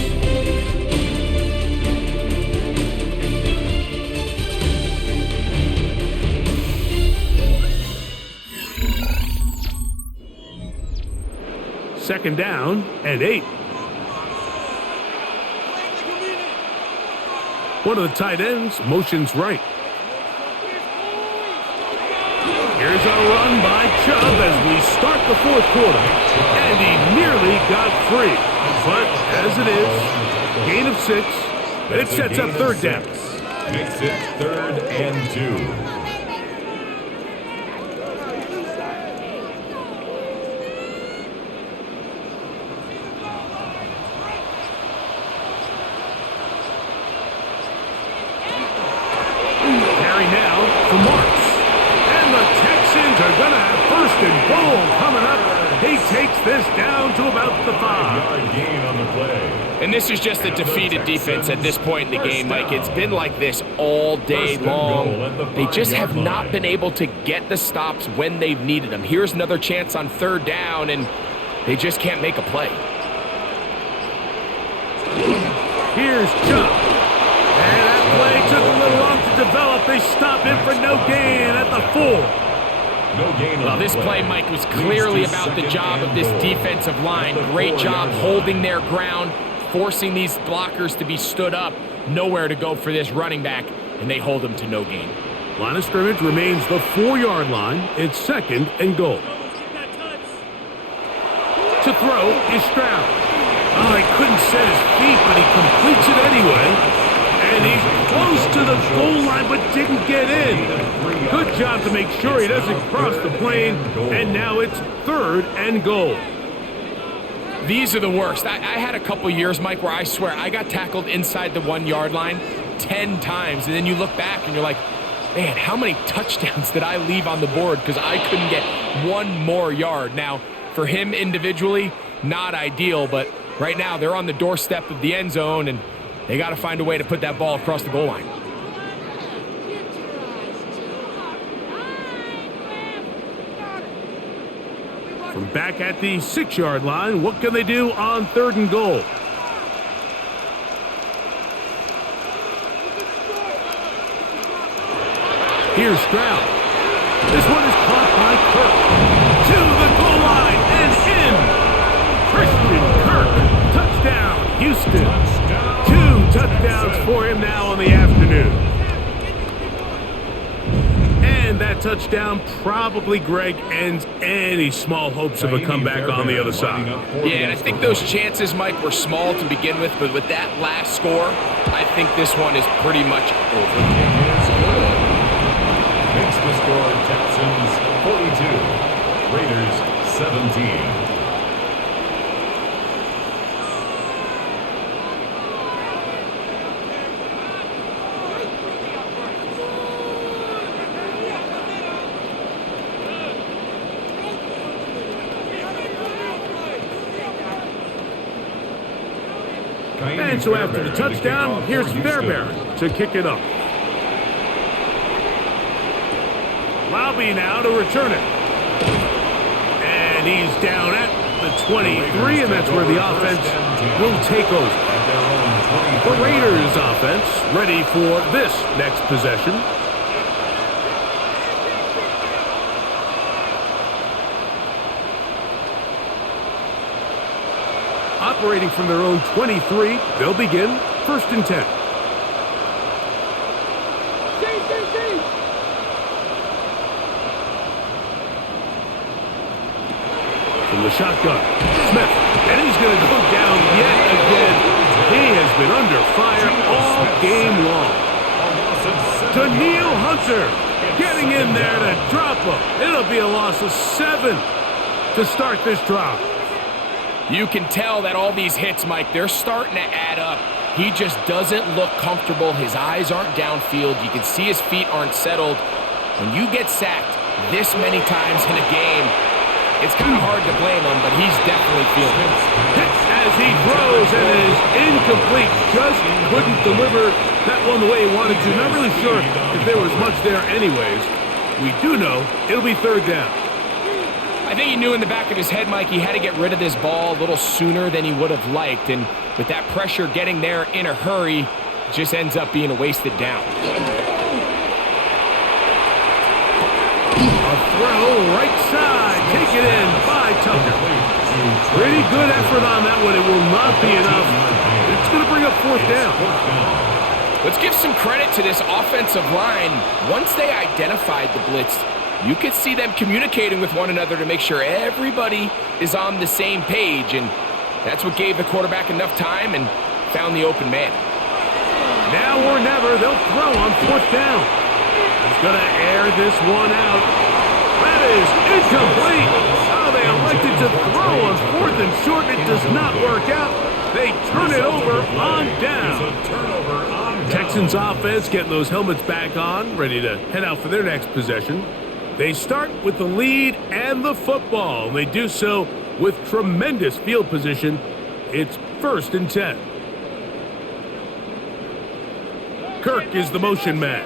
Second down and 8. One of the tight ends motions right. Here's a run by Chubb as we start the 4th quarter. And he nearly got free. But as it is, gain of 6. It sets up 3rd down. Makes it 3rd and 2. and goal coming up. He takes this down to about the 5. Yard gain on the play. And this is just a defeated defense at this point in the game, Mike. It's been like this all day long. They just have not been able to get the stops when they've needed them. Here's another chance on 3rd down, and they just can't make a play. Here's Chubb. And that play took a little long to develop. They stop him for no gain at the 4. No gain. Well, this play, Mike, was clearly about the job of this defensive line. Great job holding their ground, forcing these blockers to be stood up. Nowhere to go for this running back, and they hold him to no gain. Line of scrimmage remains the 4-yard line. It's 2nd and goal. To throw is Stroud. Oh, he couldn't set his feet, but he completes it anyway. And he's close to the goal line, but didn't get in. Good job to make sure he doesn't cross the plane. And now it's 3rd and goal. These are the worst. I had a couple years, Mike, where I swear I got tackled inside the 1-yard line 10 times. And then you look back and you're like, man, how many touchdowns did I leave on the board because I couldn't get one more yard? Now, for him individually, not ideal, but right now they're on the doorstep of the end zone, and they got to find a way to put that ball across the goal line. From back at the 6-yard line, what can they do on 3rd and goal? Here's Stroud. This one is caught by Kirk. To the goal line and in. Christian Kirk. Touchdown, Houston. 2 touchdowns for him now on the afternoon. And that touchdown probably, Greg, ends any small hopes of a comeback on the other side. Yeah, and I think those chances, Mike, were small to begin with, but with that last score, I think this one is pretty much over. Makes the score Texans 42, Raiders 17. And so after the touchdown, here's Fairbairn to kick it up. Lobby now to return it. And he's down at the 23, and that's where the offense will take over. The Raiders offense ready for this next possession. Operating from their own 23, they'll begin 1st and 10. From the shotgun, Smith, and he's going to go down yet again. He has been under fire all game long. Daniil Hunter getting in there to drop him. It'll be a loss of 7 to start this drive. You can tell that all these hits, Mike, they're starting to add up. He just doesn't look comfortable. His eyes aren't downfield. You can see his feet aren't settled. When you get sacked this many times in a game, it's kind of hard to blame him, but he's definitely feeling it. Hit as he throws, and it is incomplete. Just couldn't deliver that one the way he wanted to. Not really sure if there was much there anyways. We do know it'll be 3rd down. I think he knew in the back of his head, Mike, he had to get rid of this ball a little sooner than he would have liked. And with that pressure getting there in a hurry, it just ends up being a wasted down. A throw right side. Take it in by Tucker. Pretty good effort on that one. It will not be enough. It's going to bring up 4th down. Let's give some credit to this offensive line. Once they identified the blitz, you could see them communicating with one another to make sure everybody is on the same page, and that's what gave the quarterback enough time and found the open man. Now or never, they'll throw on 4th down. He's going to air this one out. That is incomplete. Oh, they elected to throw on 4th and short. It does not work out. They turn it over on down. Texans offense getting those helmets back on, ready to head out for their next possession. They start with the lead and the football. They do so with tremendous field position. It's 1st and 10. Kirk is the motion man.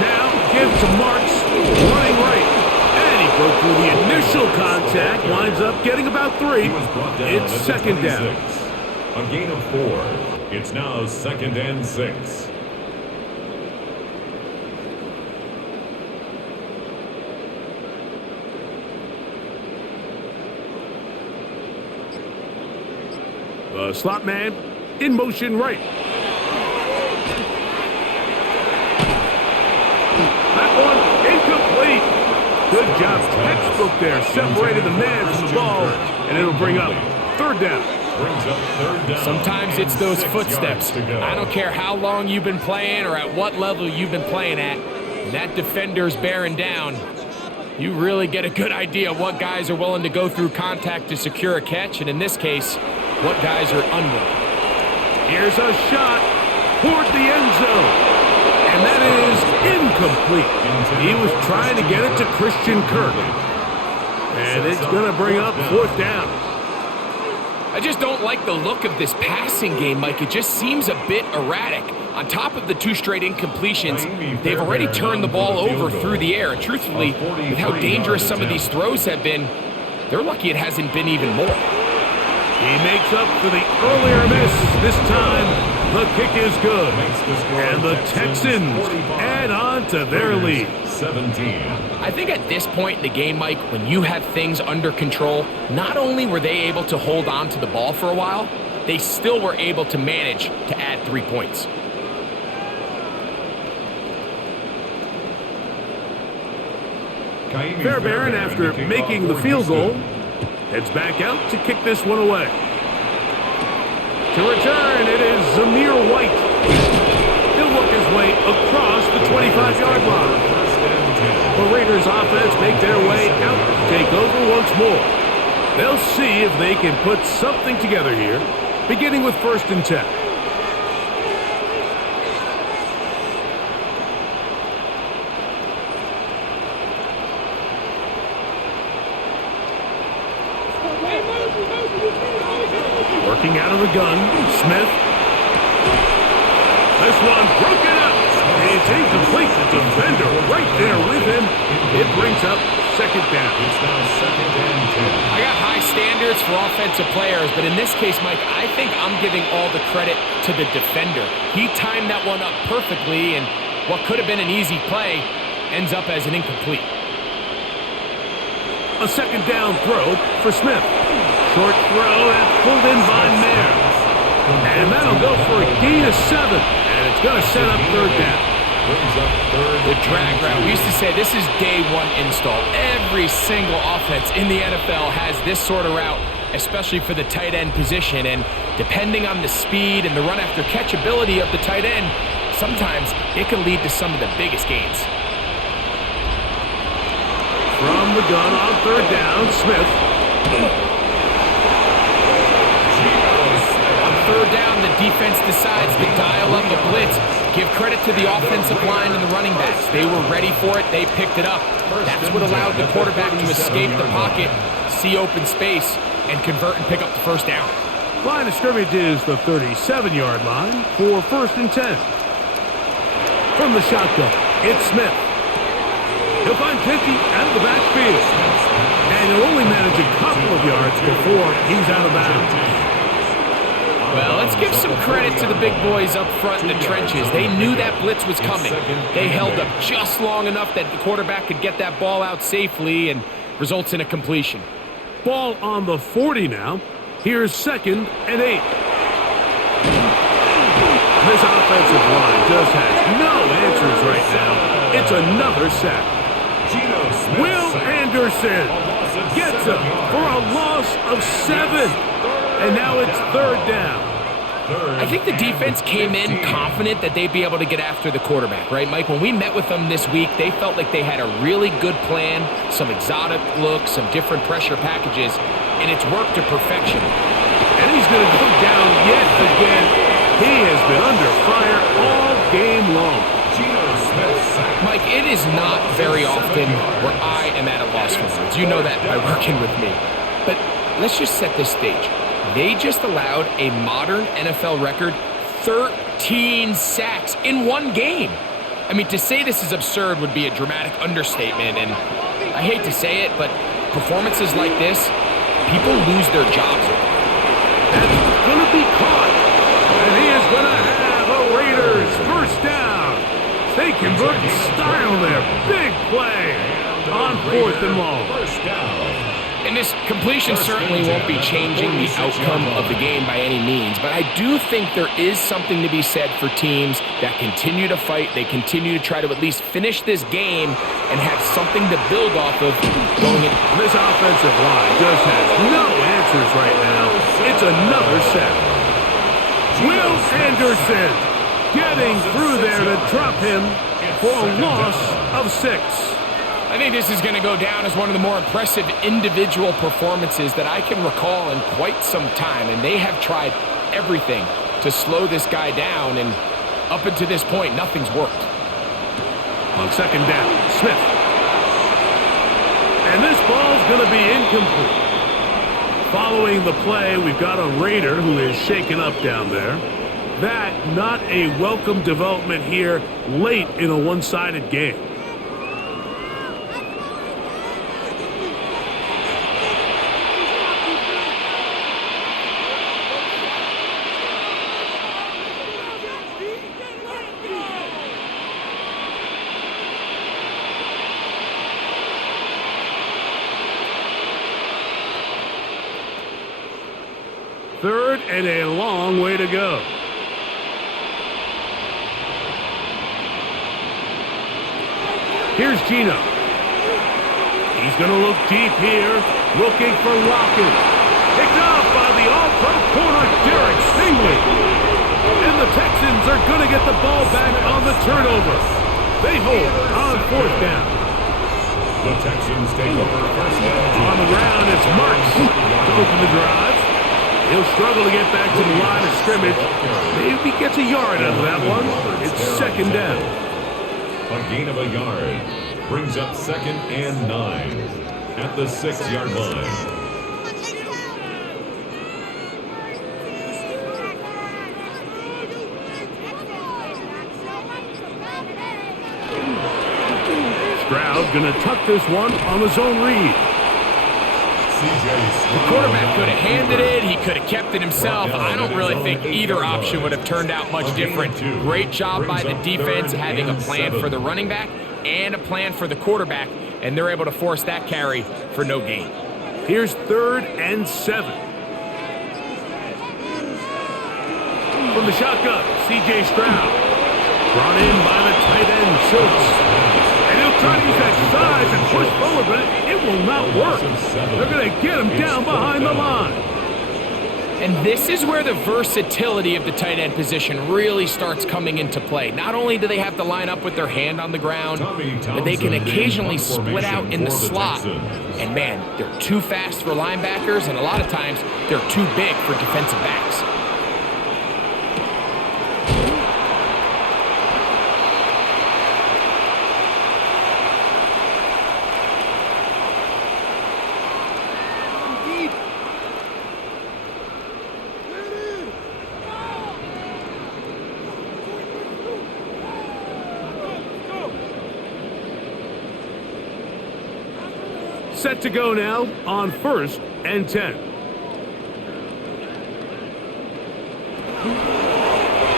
Now give to Marks, running right. And he broke through the initial contact, winds up getting about 3. It's 2nd down. A gain of 4. It's now 2nd and 6. The slot man in motion right. That one incomplete. Good job, textbook there. Separated the man from the ball, and it'll bring up 3rd down. Sometimes it's those footsteps. I don't care how long you've been playing or at what level you've been playing at. When that defender's bearing down, you really get a good idea of what guys are willing to go through contact to secure a catch, and in this case, what guys are unwilling. Here's a shot toward the end zone. And that is incomplete. He was trying to get it to Christian Kirk. And it's going to bring up 4th down. I just don't like the look of this passing game, Mike. It just seems a bit erratic. On top of the 2 straight incompletions, they've already turned the ball over through the air. Truthfully, with how dangerous some of these throws have been, they're lucky it hasn't been even more. He makes up for the earlier miss. This time, the kick is good. And the Texans add on to their lead. 17. I think at this point in the game, Mike, when you have things under control, not only were they able to hold on to the ball for a while, they still were able to manage to add 3 points. Fairbairn, after making the field goal, heads back out to kick this one away. To return, it is Zamir White. He'll work his way across the 25-yard line. The Raiders offense make their way out to take over once more. They'll see if they can put something together here, beginning with 1st and 10. Working out of the gun, Smith. This one broken up. It's incomplete. The defender right there with him. It brings up 2nd down. It's now 2nd and 10. I got high standards for offensive players, but in this case, Mike, I think I'm giving all the credit to the defender. He timed that one up perfectly, and what could have been an easy play ends up as an incomplete. A 2nd down throw for Smith. Short throw and pulled in by Mayer. And that'll go for a gain of 7. And it's going to set up 3rd down. The drag route. We used to say this is day 1 install. Every single offense in the NFL has this sort of route, especially for the tight end position. And depending on the speed and the run after catch ability of the tight end, sometimes it can lead to some of the biggest gains. From the gun on 3rd down, Smith. 3rd down, the defense decides to dial up the blitz. Give credit to the offensive line and the running backs. They were ready for it. They picked it up. That's what allowed the quarterback to escape the pocket, see open space, and convert and pick up the 1st down. Line of scrimmage is the 37-yard line for 1st and 10. From the shotgun, it's Smith. He'll find plenty out of the backfield. And he'll only manage a couple of yards before he's out of bounds. Well, let's give some credit to the big boys up front in the trenches. They knew that blitz was coming. They held up just long enough that the quarterback could get that ball out safely and results in a completion. Ball on the 40 now. Here's 2nd and 8. This offensive line just has no answers right now. It's another sack. Will Anderson gets him for a loss of 7. And now it's 3rd down. I think the defense came in confident that they'd be able to get after the quarterback, right, Mike? When we met with them this week, they felt like they had a really good plan, some exotic looks, some different pressure packages, and it's worked to perfection. And he's going to go down yet again. He has been under fire all game long. Mike, it is not very often where I am at a loss for words. You know that by working with me. But let's just set this stage. They just allowed a modern NFL record 13 sacks in one game. I mean, to say this is absurd would be a dramatic understatement, and I hate to say it, but performances like this, people lose their jobs over. That's going to be caught, and he is going to have a Raiders first down. They convert in style there. Big play on 4th and long. First down. And this completion certainly won't be changing the outcome of the game by any means, but I do think there is something to be said for teams that continue to fight, they continue to try to at least finish this game and have something to build off of going in. This offensive line just has no answers right now. It's another sack. Will Anderson getting through there to drop him for a loss of 6. I think this is going to go down as one of the more impressive individual performances that I can recall in quite some time, and they have tried everything to slow this guy down, and up until this point, nothing's worked. On 2nd down, Smith. And this ball's going to be incomplete. Following the play, we've got a Raider who is shaken up down there. That, not a welcome development here late in a one-sided game. Third and a long way to go. Here's Gino. He's going to look deep here, looking for Lockett. Picked up by the all-pro corner, Derek Stingley. And the Texans are going to get the ball back on the turnover. They hold on 4th down. The Texans take over first down. On the ground, it's Marks to open the drive. He'll struggle to get back to the line of scrimmage. Maybe he gets a yard out of that one. It's 2nd down. A gain of a yard brings up 2nd and 9 at the 6-yard line. Stroud gonna tuck this one on his own read. The quarterback could have handed it. He could have kept it himself. I don't really think either option would have turned out much different. Great job by the defense having a plan for the running back and a plan for the quarterback, and they're able to force that carry for no gain. Here's 3rd and 7. From the shotgun, C.J. Stroud. Brought in by the tight end, Schultz. And he'll try to use that size and push forward, but it will not work. They're going to get him down behind the line. And this is where the versatility of the tight end position really starts coming into play. Not only do they have to line up with their hand on the ground, but they can occasionally split out in the slot. And man, they're too fast for linebackers, and a lot of times they're too big for defensive backs. Set to go now on 1st and 10.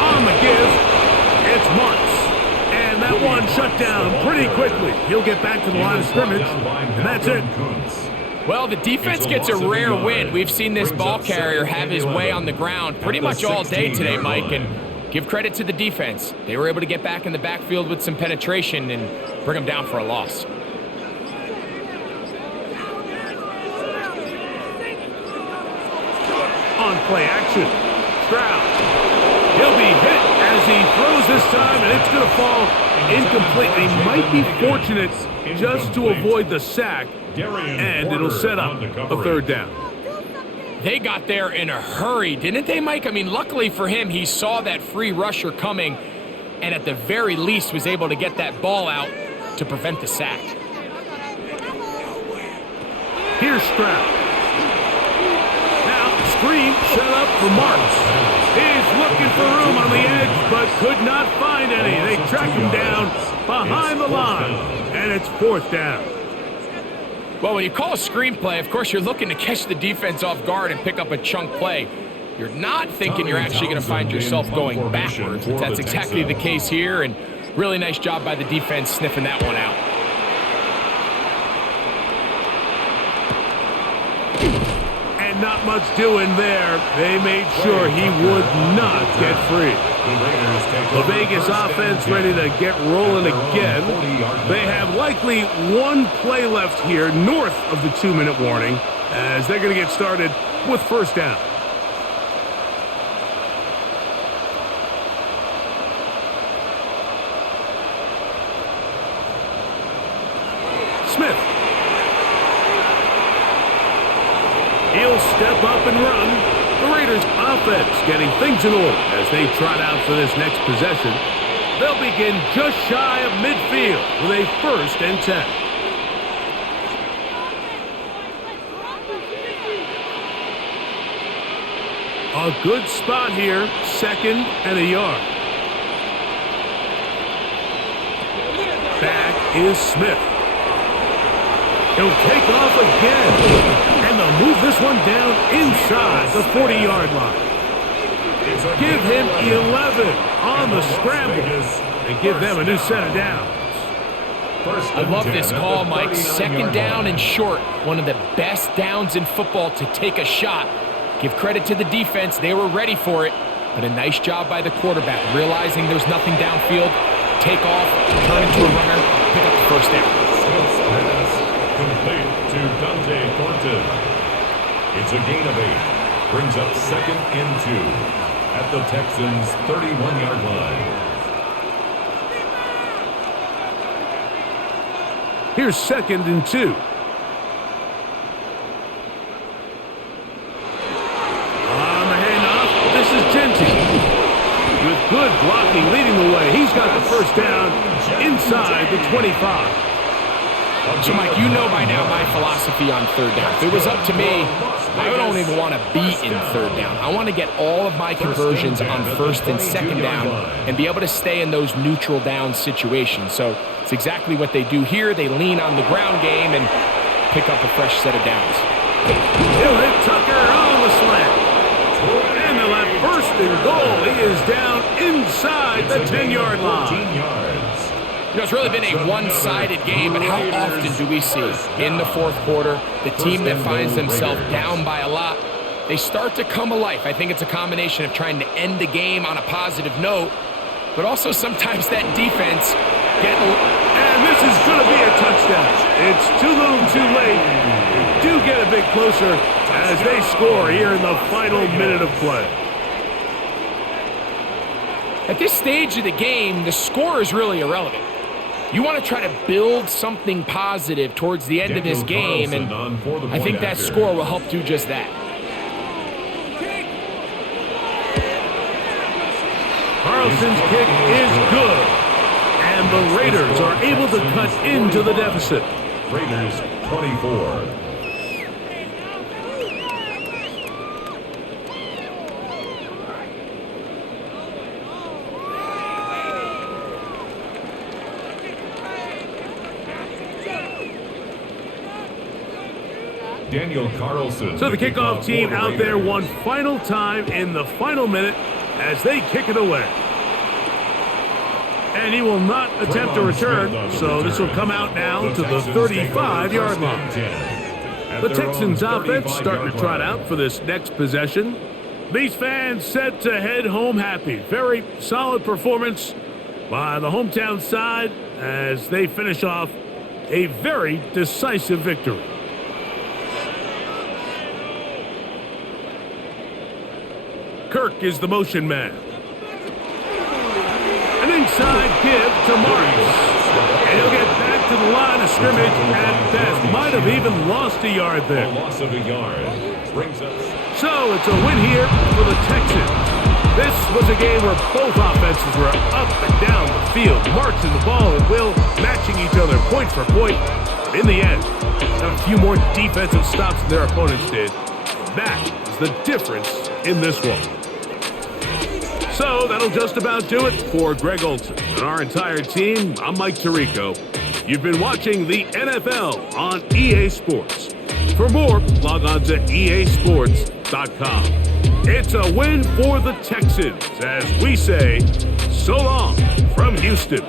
On the give, it's Marks. And that one shut down pretty quickly. He'll get back to the line of scrimmage, and that's it. Well, the defense gets a rare win. We've seen this ball carrier have his way on the ground pretty much all day today, Mike, and give credit to the defense. They were able to get back in the backfield with some penetration and bring them down for a loss. On play action, Stroud. He'll be hit as he throws this time, and it's going to fall incomplete. They might be fortunate just to avoid the sack, and it'll set up a 3rd down. They got there in a hurry, didn't they, Mike? I mean, luckily for him, he saw that free rusher coming, and at the very least was able to get that ball out to prevent the sack. Here's Stroud. Now, screen set up for Marks. He's looking for room on the edge, but could not find any. They track him down behind the line, and it's 4th down. Well, when you call a screenplay, of course, you're looking to catch the defense off guard and pick up a chunk play. You're not thinking you're actually going to find yourself going backwards, but that's exactly the case here, and really nice job by the defense sniffing that one out. And not much doing there. They made sure he would not get free. The Vegas offense ready to get rolling again. They have likely one play left here north of the 2-minute warning as they're going to get started with 1st down. Smith. He'll step up and run. The Raiders offense getting things in order as they trot out for this next possession. They'll begin just shy of midfield with a 1st and 10. A good spot here, 2nd and a yard. Back is Smith. He'll take off again. And they'll move this one down inside the 40-yard line. Give him 11 on the scramble and give them a new set of downs. I love this call, Mike. 2nd down and short. One of the best downs in football to take a shot. Give credit to the defense. They were ready for it. But a nice job by the quarterback, realizing there's nothing downfield. Take off, turn into a runner, pick up the 1st down. Complete to Dante Thornton. It's a gain of 8. Brings up 2nd and 2 at the Texans' 31-yard line. Here's 2nd and 2. On the handoff, this is Genty. With good blocking leading the way, he's got the 1st down inside the 25. So, Mike, you know by now my philosophy on 3rd down. If it was up to me, I don't even want to be in 3rd down. I want to get all of my conversions on 1st and 2nd down and be able to stay in those neutral down situations. So it's exactly what they do here. They lean on the ground game and pick up a fresh set of downs. He'll hit Tucker on the slant. And they'll have 1st and goal. He is down inside the 10-yard line. You know, it's really been a one-sided game, but how often do we see in the 4th quarter the team that finds themselves down by a lot, they start to come alive. I think it's a combination of trying to end the game on a positive note, but also sometimes that defense getting... And this is going to be a touchdown. It's too little too late. They do get a bit closer as they score here in the final minute of play. At this stage of the game, the score is really irrelevant. You want to try to build something positive towards the end of this game, and I think that score will help do just that. Carlson's kick is good, and the Raiders are able to cut into the deficit. Raiders 24. Daniel Carlson. So the kickoff team out there one final time in the final minute as they kick it away. And he will not attempt to return, so this will come out now to the 35-yard line. The Texans offense starting to trot out for this next possession. These fans set to head home happy. Very solid performance by the hometown side as they finish off a very decisive victory. Kirk is the motion man. An inside give to Marks. And he'll get back to the line of scrimmage at best. Might have even lost a yard there. A loss of a yard brings us. So it's a win here for the Texans. This was a game where both offenses were up and down the field, marching the ball at will, matching each other point for point. In the end, got a few more defensive stops than their opponents did. That is the difference in this one. So that'll just about do it for Greg Olson and our entire team. I'm Mike Tirico. You've been watching the NFL on EA Sports. For more, log on to easports.com. It's a win for the Texans as we say so long from Houston.